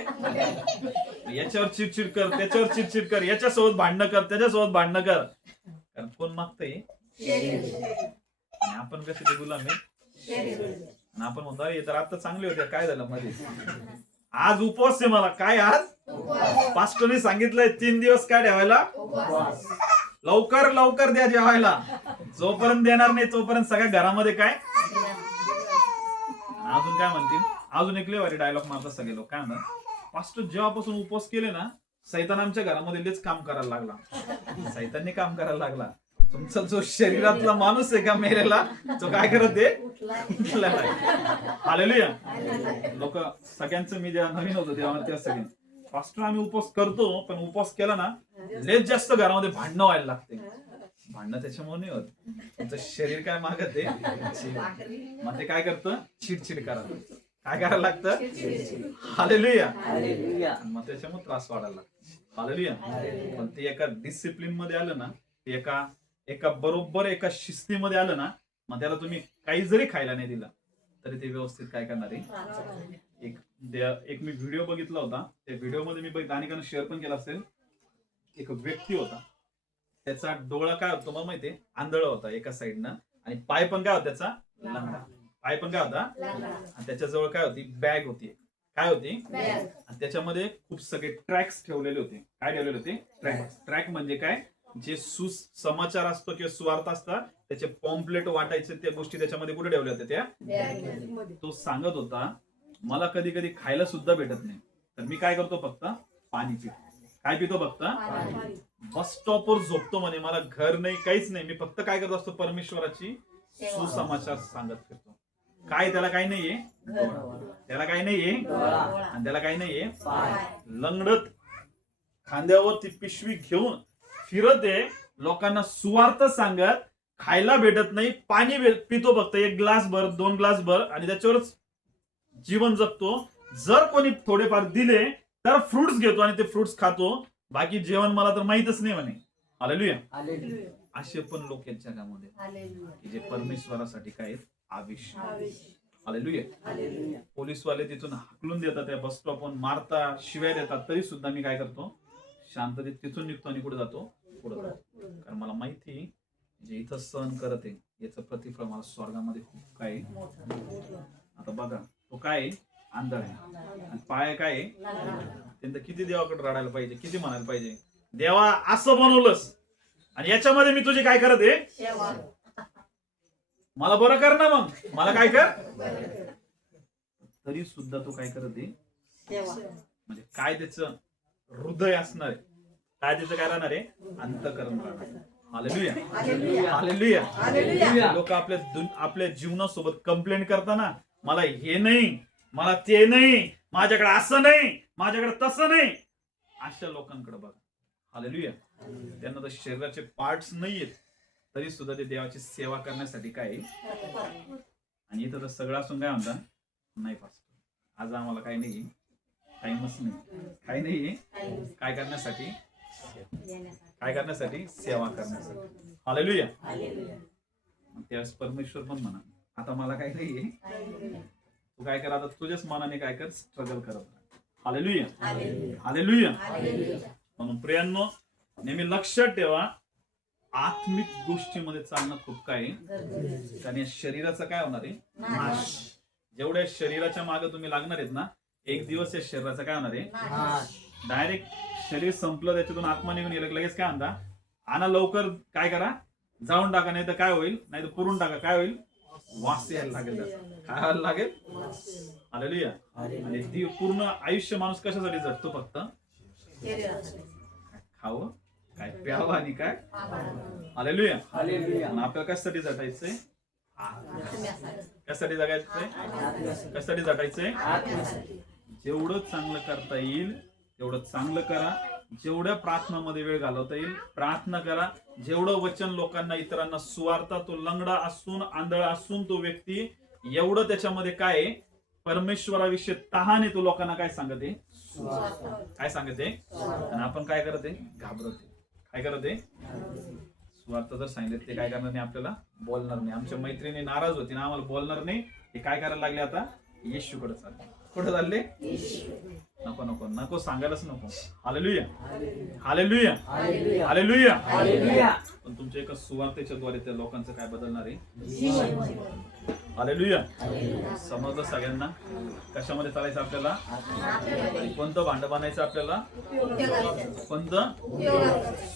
याच्यावर चिडचिड कर, त्याच्यावर चिडचिड कर, याच्यासोबत भांडणं कर, त्याच्यासोबत भांडणं कर. कारण कोण मागतंय? आणि आपण कसे ते गुलाम आहे. आणि आपण म्हणतो अरे तर आता चांगले होते, काय झालं मध्ये? आज उपवास आहे मला. काय आज? पास्टरने सांगितलंय 3 दिवस काय ठेवायला? लवकर लवकर द्या जेवायला. जोपर्यंत देणार नाही तोपर्यंत सगळ्या घरामध्ये काय. अजून काय म्हणतील? अजून एक लेवारी डायलॉग मारतात सगळे लोक. काय म्हणतात? पास्टर जेव्हापासून उपवास केले ना, सैतान आमच्या घरामध्ये लेच काम करायला लागला. सैतानने काम करायला लागला. तुमचा जो शरीरातला माणूस आहे का मेलेला, तो काय करत आहे? हालेलुया. लोक सगळ्यांचं, मी जेव्हा नवीन होतो तेव्हा सगळे पास्टर आम्ही उपवास करतो, पण उपवास केला ना लेच जास्त घरामध्ये भांडणं व्हायला लागते. भांडणं त्याच्यामुळे नाही होत, तुमचं शरीर काय मागत आहे, मग ते काय करतं? चिडचिड करायला. काय करायला लागतं? हालेलुया. मग त्याच्यामुळे त्रास वाढायला लागतो. हालेलुया. पण ते एका डिसिप्लिन मध्ये आलं ना, एका बरोबर एका शिस्तीमध्ये आलं ना, मग त्याला तुम्ही काही जरी खायला नाही दिला तरी ते व्यवस्थित काय करणार आहे. एक मी व्हिडिओ बघितला होता. त्या व्हिडिओ मध्ये मी अनेकांना शेअर पण केला असेल. एक व्यक्ती होता, त्याचा डोळा काय होता तुम्हाला माहितीये? आंधळा होता एका साईडनं, आणि पाय पण काय होता त्याचा? लंगडा. पाय पण काय होता? आणि त्याच्या जवळ काय होती? बॅग होती. काय होती? आणि त्याच्यामध्ये खूप सगळे ट्रॅक्स ठेवलेले होते. काय ठेवलेले होते? ट्रॅक म्हणजे काय? जे सुसमाचार असतो किंवा सुवार्थ असतात त्याचे पॉम्पलेट वाटायचे, त्या गोष्टी त्याच्यामध्ये कुठे ठेवल्या होत्या त्या. तो सांगत होता मला कधी कधी खायला सुद्धा भेटत नाही, तर मी काय करतो फक्त पाणी पितो. काय पितो फक्त? बस स्टॉपवर झोपतो म्हणे, मला घर नाही काहीच नाही, मी फक्त काय करत असतो परमेश्वराची सुसमाचार सांगत फिरतो. काय त्याला काही नाहीये, त्याला काही नाहीये आणि त्याला काही नाहीये. लंगडत खांद्यावर ती पिशवी घेऊन फिरत आहे, लोकांना सुवार्थ सांगत, खायला भेटत नाही, पाणी पितो फक्त 1 ग्लास भर 2 ग्लास भर आणि त्याच्यावरच जीवन जगतो. जर कोणी थोडेफार दिले तर फ्रुट्स घेतो आणि ते फ्रुट्स खातो, बाकी जेवण मला तर माहितच नाही म्हणे. हालेलुया. असे पण लोक आहेत जगामध्ये की जे परमेश्वरासाठी काय आहेत, आविष्य. हालेलुया. पोलीसवाले तिथून हाकलून देतात, त्या बस स्टॉपवर मारतात, शिव्या देतात, तरी सुद्धा मी काय करतो, शांततेत तिथून निघतो आणि कुठे जातो, पुढे जातो. कारण मला माहिती जे इथं सहन करत आहे याचं प्रतिफळ मला स्वर्गामध्ये खूप काय आहे. आता बघा तो काय आंधळ आहे आणि पाय काय आहे, त्यांना किती देवाकडे रडायला पाहिजे, किती म्हणायला पाहिजे, देवा असं बनवलंस आणि याच्यामध्ये मी तुझी काय करत आहे, मला बरं कर ना, मग मला काय कर. तरी सुद्धा तो काय करत आहे, म्हणजे काय त्याचं हृदय असणार आहे, काय त्याचं काय राहणार आहे, अंतःकरण राहणार आहे. हालेलुया. लोक आपल्या जीवनासोबत कंप्लेंट करताना मला हे नाही, मला ते नाही, माझ्याकडे असं नाही, माझ्याकडे तसं नाही, अशा लोकांकडे बघा. हालेलुया. त्यांना तर शरीराचे पार्ट्स नाहीयेत तरी सुद्धा ते देवाची सेवा करण्यासाठी काय. आणि इथं तर सगळं असून काय म्हणता, नाही पास्टर आज आम्हाला काही नाही, टाइमच नाही, काही नाहीये, काय करण्यासाठी, काय करण्यासाठी, सेवा करण्यासाठी. हालेलुया. त्यावेळेस परमेश्वर पण म्हणा आता मला काही नाहीये, तू काय कर, आता तुझ्याच मनाने काय कर, स्ट्रगल करत राहा. हालेलुया. म्हणून प्रियांनो नेहमी लक्षात ठेवा, आत्मिक गोष्टीमध्ये चालणं खूप काय, कारण या शरीराचा काय होणार आहे, नाश. जेवढ्या शरीराच्या मागे तुम्ही लागणार आहेत ना, एक दिवस या शरीराचा काय होणार आहे, डायरेक्ट शरीर संपलं, त्याच्यातून आत्मा निघून गेलं, लगेच काय म्हणता, आणा लवकर काय करा, जाळून टाका, नाही तर काय होईल, नाही तर पुरून टाका, काय होईल, वास यायला लागेल, काय व्हायला लागेल. हालेलुया. आणि ती पूर्ण आयुष्य माणूस कशासाठी जगतो, फक्त खावं, काय प्यावं आणि काय. हालेलुया. आणि आपल्याला कशासाठी जगायचंय, कशासाठी जगायचंय, कशासाठी जगायचंय, जेवढं चांगलं करता येईल तेवढं चांगलं करा, जेवढ्या प्रार्थनामध्ये वेळ घालवता येईल प्रार्थना करा, जेवढं वचन लोकांना इतरांना सुवार्ता, तो लंगडा असून आंधळ असून तो व्यक्ती एवढं त्याच्यामध्ये काय परमेश्वराविषयी तहाने तो लोकांना काय सांगते, काय सांगते. आणि आपण काय करते, घाबरते, काय करते, सुवार्थ जर सांगितलं ते काय करणार नाही, आपल्याला बोलणार नाही. आमच्या मैत्रिणी नाराज होती ना, आम्हाला बोलणार नाही, हे काय करायला लागले, आता येशूकडे चालले. कुठे चालले, नको नको नको सांगायलाच नको. हालेलुया. हालेलुया. हालेलुया. पण तुमच्या एका सुवार्तेच्या द्वारे त्या लोकांचं काय बदलणार आहे. हालेलुया. समजलं सगळ्यांना कशामध्ये चालायचं आपल्याला, आणि कोणतं भांड बांधायचं आपल्याला, कोणतं,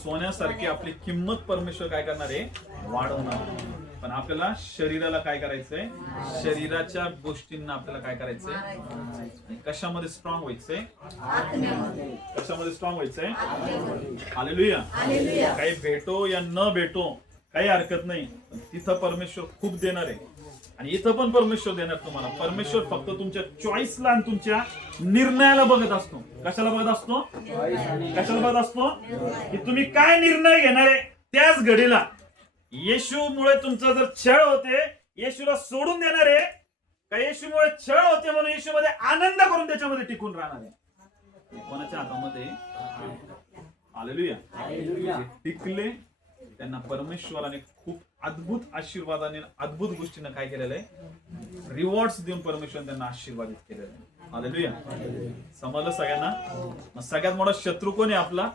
सोन्यासारखी आपली किंमत परमेश्वर काय करणार आहे, वाढवणार. पण आपल्याला शरीराला काय करायचंय, शरीराच्या गोष्टींना आपल्याला काय करायचंय, कशामध्ये स्ट्रॉंग व्हायचंय, कशामध्ये स्ट्रॉंग व्हायचंय. हालेलुया. काही भेटो या न भेटो काही हरकत नाही, तिथं परमेश्वर खूप देणार आहे आणि इथं पण परमेश्वर देणार तुम्हाला. परमेश्वर फक्त तुमच्या चॉईसला आणि तुमच्या निर्णयाला बघत असतो. कशाला बघत असतो, कशाला बघत असतो, की तुम्ही काय निर्णय घेणार आहे त्याच घडीला. येशूमुळे तुमचा जर छळ होते, येशूला सोडून देणार आहे का, येशूमुळे छळ होते म्हणून येशूमध्ये आनंद करून त्याच्यामध्ये टिकून राहणार आहे. कोणाच्या हातामध्ये. हालेलुया. टिकले त्यांना परमेश्वराने खूप अद्भुत आशीर्वादाने, अद्भुत गोष्टीनं काय केलेलं आहे, रिवॉर्ड्स देऊन परमेश्वर त्यांना आशीर्वादित केलेलं आहे. हालेलुया. समजलं सगळ्यांना. मग सगळ्यात मोठा शत्रू कोण आहे आपला,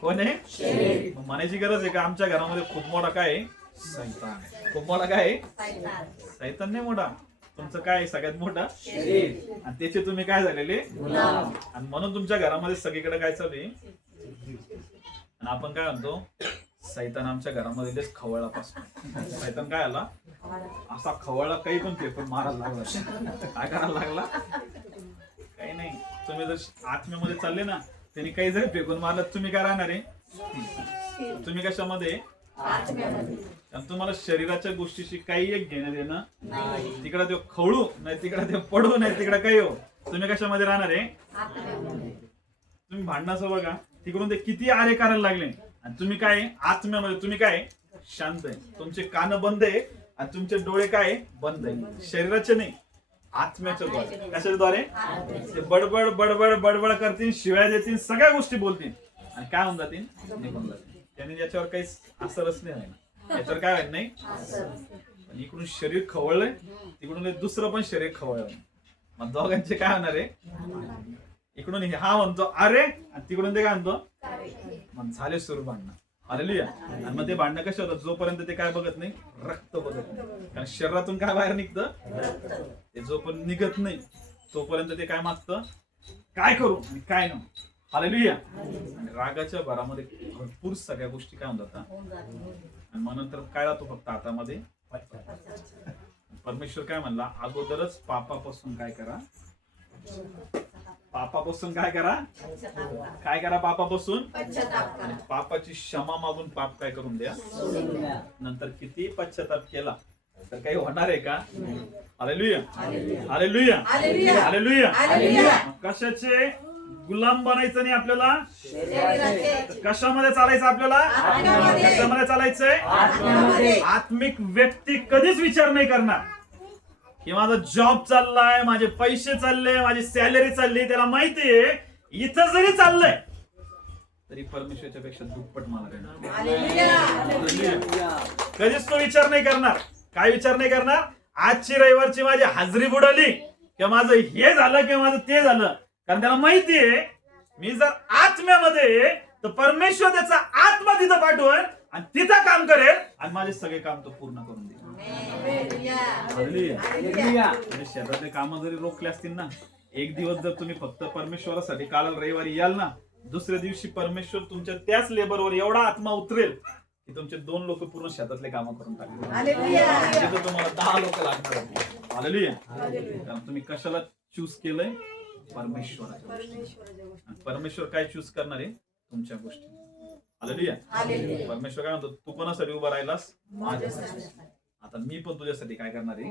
कोण आहे. म्हणायची गरज आहे का आमच्या घरामध्ये खूप मोठा काय आहे, सैतान आहे. खूप मोठा काय आहे, सैतान नाही मोठा, तुमचं काय आहे सगळ्यात मोठा, आणि त्याचे तुम्ही काय झालेले, आणि म्हणून तुमच्या घरामध्ये सगळीकडे काय चालू आहे. आणि आपण काय म्हणतो, सैतान आमच्या घरामध्ये लेच खवळापासून. सैतान काय आला, असा खवळला, काही पण पेपर मारायला लागला. काय करायला लागला, काही नाही. तुम्ही जर आत्म्यामध्ये चालले ना, त्यांनी काही जरी फेकून मारलं, तुम्ही काय राहणार आहे, तुम्ही कशामध्ये, आणि तुम्हाला शरीराच्या गोष्टीशी काही एक घेणं देणं, तिकडे ते खवळू नाही, तिकडे ते पडू नाही, तिकडे काही हो, तुम्ही कशामध्ये राहणार आहे. तुम्ही भांडणाचं बघा, तिकडून ते किती आरे करायला लागले, आणि तुम्ही काय आत्म्यामध्ये, तुम्ही काय शांत आहे, तुमचे कान बंद आहे आणि तुमचे डोळे काय बंद आहे, शरीराचे नाही, आत्म्याच्या द्वारे. कशाच्या द्वारे, ते बडबड बडबड बडबड करतील, शिव्या देतील, सगळ्या गोष्टी बोलतील, आणि काय होऊन जातील, निघून जातील. त्याने याच्यावर काहीच असरच नाही आहे ना, याच्यावर काय होत नाही. पण इकडून शरीर खवळलंय, तिकडून दुसरं पण शरीर खवळलंय, मग दोघांचे काय होणार आहे, इकडून हा म्हणतो अरे, आणि तिकडून ते काय म्हणतो, मग झाले सुरू भांडणं. हालेलुया. आणि मग ते भांडणं कसे होतात, जोपर्यंत ते काय बघत नाही, रक्त बघत नाही, कारण शरीरातून काय बाहेर निघतं, ते जोपर्यंत निघत नाही तोपर्यंत ते काय मागतं, काय करू आणि काय नको. हालेलुया. आणि रागाच्या भरामध्ये भरपूर सगळ्या गोष्टी काय होतात, आणि मग नंतर काय राहतो फक्त हातामध्ये. परमेश्वर काय म्हणला, अगोदरच पापापासून काय करा, पापापासून काय करा, काय करा, पापापासून, आणि पापाची क्षमा मागून पाप काय करून द्या. नंतर किती पश्चाताप केला तर काही होणार आहे का. Hallelujah, hallelujah, hallelujah. कशाचे गुलाम बनायचं नाही आपल्याला, कशामध्ये चालायचं आपल्याला, कशामध्ये चालायचंय, आत्मिक व्यक्ती कधीच विचार नाही करणार की माझा जॉब चाललाय, माझे पैसे चालले, माझी सॅलरी चालली, त्याला माहितीये इथं जरी चाललंय तरी परमेश्वराच्या पेक्षा दुप्पट मला कधीच तो विचार नाही करणार. काय विचार नाही करणार, आजची रविवारची माझी हाजरी बुडाली किंवा माझं हे झालं किंवा माझं ते झालं, कारण त्याला माहितीये मी जर आत्म्यामध्ये तर परमेश्वर त्याचा आत्मा तिथं पाठवेल आणि तिथं काम करेल आणि माझे सगळे काम तो पूर्ण करून देईल. शेतातले काम जरी रोखले असतील ना, एक दिवस जर तुम्ही फक्त परमेश्वरासाठी काल रविवारी याल ना, दुसऱ्या दिवशी परमेश्वर तुमच्या त्याच लेबरवर एवढा आत्मा उतरेल की तुमचे 2 लोक पूर्ण शेतातले काम करून टाकतील. तुम्हाला 10 लोक लागणार. हालेलुया. कारण तुम्ही कशाला चूज केलंय, परमेश्वराच्या. परमेश्वर काय चूज करणार आहे, तुमच्या गोष्टी. हालेलुया. परमेश्वर काय म्हणतो, तू कोणासाठी उभा राहिलास, माझ्यासाठी. आता मी पण तुझ्यासाठी काय करणार आहे.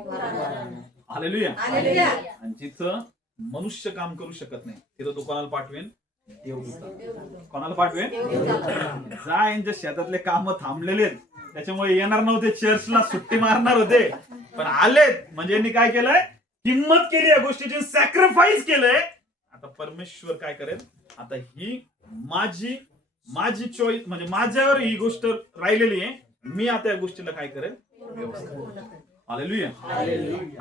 हालेलुया. आणि जिथं मनुष्य काम करू शकत नाही तिथं तू कोणाला पाठवेन, देव. कोणाला पाठवेन, जा. यांच्या शेतातले काम थांबलेले त्याच्यामुळे येणार नव्हते, चर्चला सुट्टी मारणार होते, पण आलेत म्हणजे यांनी काय केलंय, हिम्मत केली या गोष्टीची, सॅक्रिफाईस केलंय. आता परमेश्वर काय करेल, आता ही माझी चॉईस, म्हणजे माझ्यावर ही गोष्ट राहिलेली आहे, मी आता या गोष्टीला काय करेल, व्यवस्था. हालेलुया.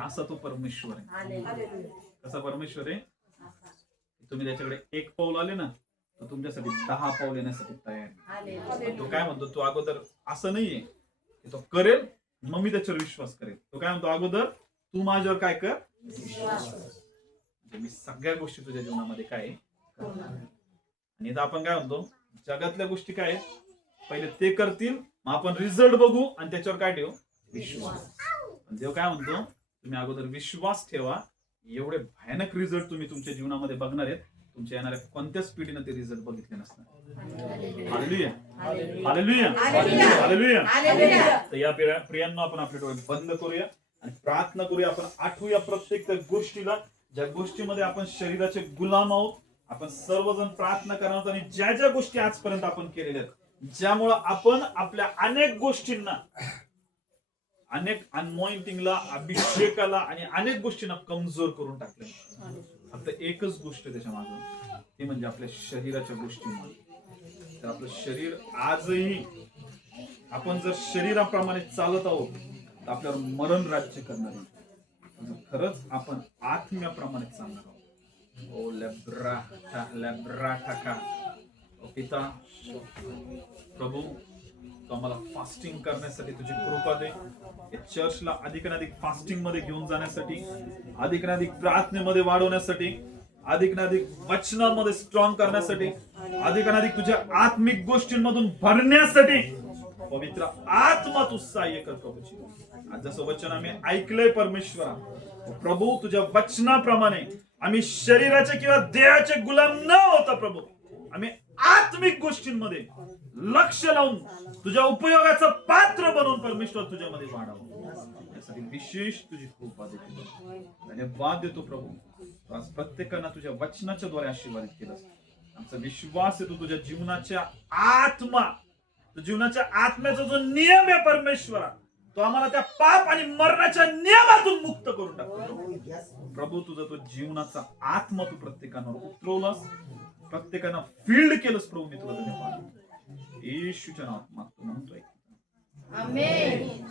असा तो परमेश्वर आहे. कसा परमेश्वर आहे, तुम्ही त्याच्याकडे 1 पाऊल आले ना तर तुमच्यासाठी 10 पाऊल येण्यासाठी तयार. तो काय म्हणतो, तो अगोदर असं नाहीये की तो करेल मग मी त्याच्यावर विश्वास करेल. तो काय म्हणतो, अगोदर तू माझ्यावर काय कर, विश्वास. मी सगळ्या गोष्टी तुझ्या जीवनामध्ये काय करणार. आणि इथं आपण काय म्हणतो, जगातल्या गोष्टी काय आहेत, पहिले ते करतील, मग आपण रिझल्ट बघू आणि त्याच्यावर काय ठेवू, विश्वास. देव काय म्हणतो, तुम्ही अगोदर विश्वास ठेवा, एवढे भयानक रिझल्ट तुम्ही तुमच्या जीवनामध्ये बघणार आहेत, तुमच्या येणाऱ्या कोणत्याच पिढीनं ते रिझल्ट बघितले नसणार. Hallelujah, hallelujah, hallelujah. तर या प्रियांनो आपण आपले डोळे बंद करूया आणि प्रार्थना करूया. आपण आठवूया प्रत्येक त्या गोष्टीला, ज्या गोष्टीमध्ये आपण शरीराचे गुलाम आहोत. आपण सर्वजण प्रार्थना करणार आणि ज्या ज्या गोष्टी आजपर्यंत आपण केलेल्या आहेत, ज्यामुळं आपण आपल्या अनेक गोष्टींना, अनेक अनॉइंटिंगला, अभिषेकाला आणि अनेक गोष्टींना कमजोर करून टाकले. फक्त एकच गोष्ट त्याच्या मागे, ती म्हणजे आपल्या शरीराच्या गोष्टींमध्ये. तर आपलं शरीर आजही, आपण जर शरीराप्रमाणे चालत आहोत तर आपल्यावर मरण राज्य करणार आहे. खरंच आपण आत्म्याप्रमाणे चालणार आहोत. ओ लेब्रा टाका. पिता प्रभू, तू आम्हाला फास्टिंग करण्यासाठी तुझी कृपा दे. या चर्चला अधिक अधिक फास्टिंग मध्ये घेऊन जाण्यासाठी, अधिक अधिक प्रार्थनेमध्ये वाढवण्यासाठी, अधिक अधिक वचनामध्ये स्ट्रॉंग करण्यासाठी अधिकाधिक तुझ्या आत्मिक गोष्टींमधून भरण्यासाठी पवित्र आत्मा तू सहाय्य कर प्रभूची. आज जसं वचन आम्ही ऐकलंय परमेश्वरा, प्रभू तुझ्या वचनाप्रमाणे आम्ही शरीराचे किंवा देहाचे गुलाम न होता प्रभू, आम्ही आत्मिक गोष्टींमध्ये लक्ष लावून तुझ्या उपयोगाचं पात्र बनवून परमेश्वर तुझ्यामध्ये वाढावं, यासाठी विशेष तुझी कृपा देतो. धन्यवाद देतो प्रभू. आज प्रत्येकांना तुझ्या वचनाच्या द्वारे आशीर्वादित केलं. आमचा विश्वास आहे, तू तुझ्या जीवनाच्या आत्म्याचा जो नियम आहे परमेश्वरा, तो आम्हाला त्या पाप आणि मरणाच्या नियमातून मुक्त करून टाकतो प्रभू. तुझा तो जीवनाचा आत्मा तू प्रत्येकांवर उतरवलास, प्रत्येकांना फील्ड केलंस प्रभू. मी तुला धन्यवाद येशूच्या नावात मागतो म्हणतोय. आमेन.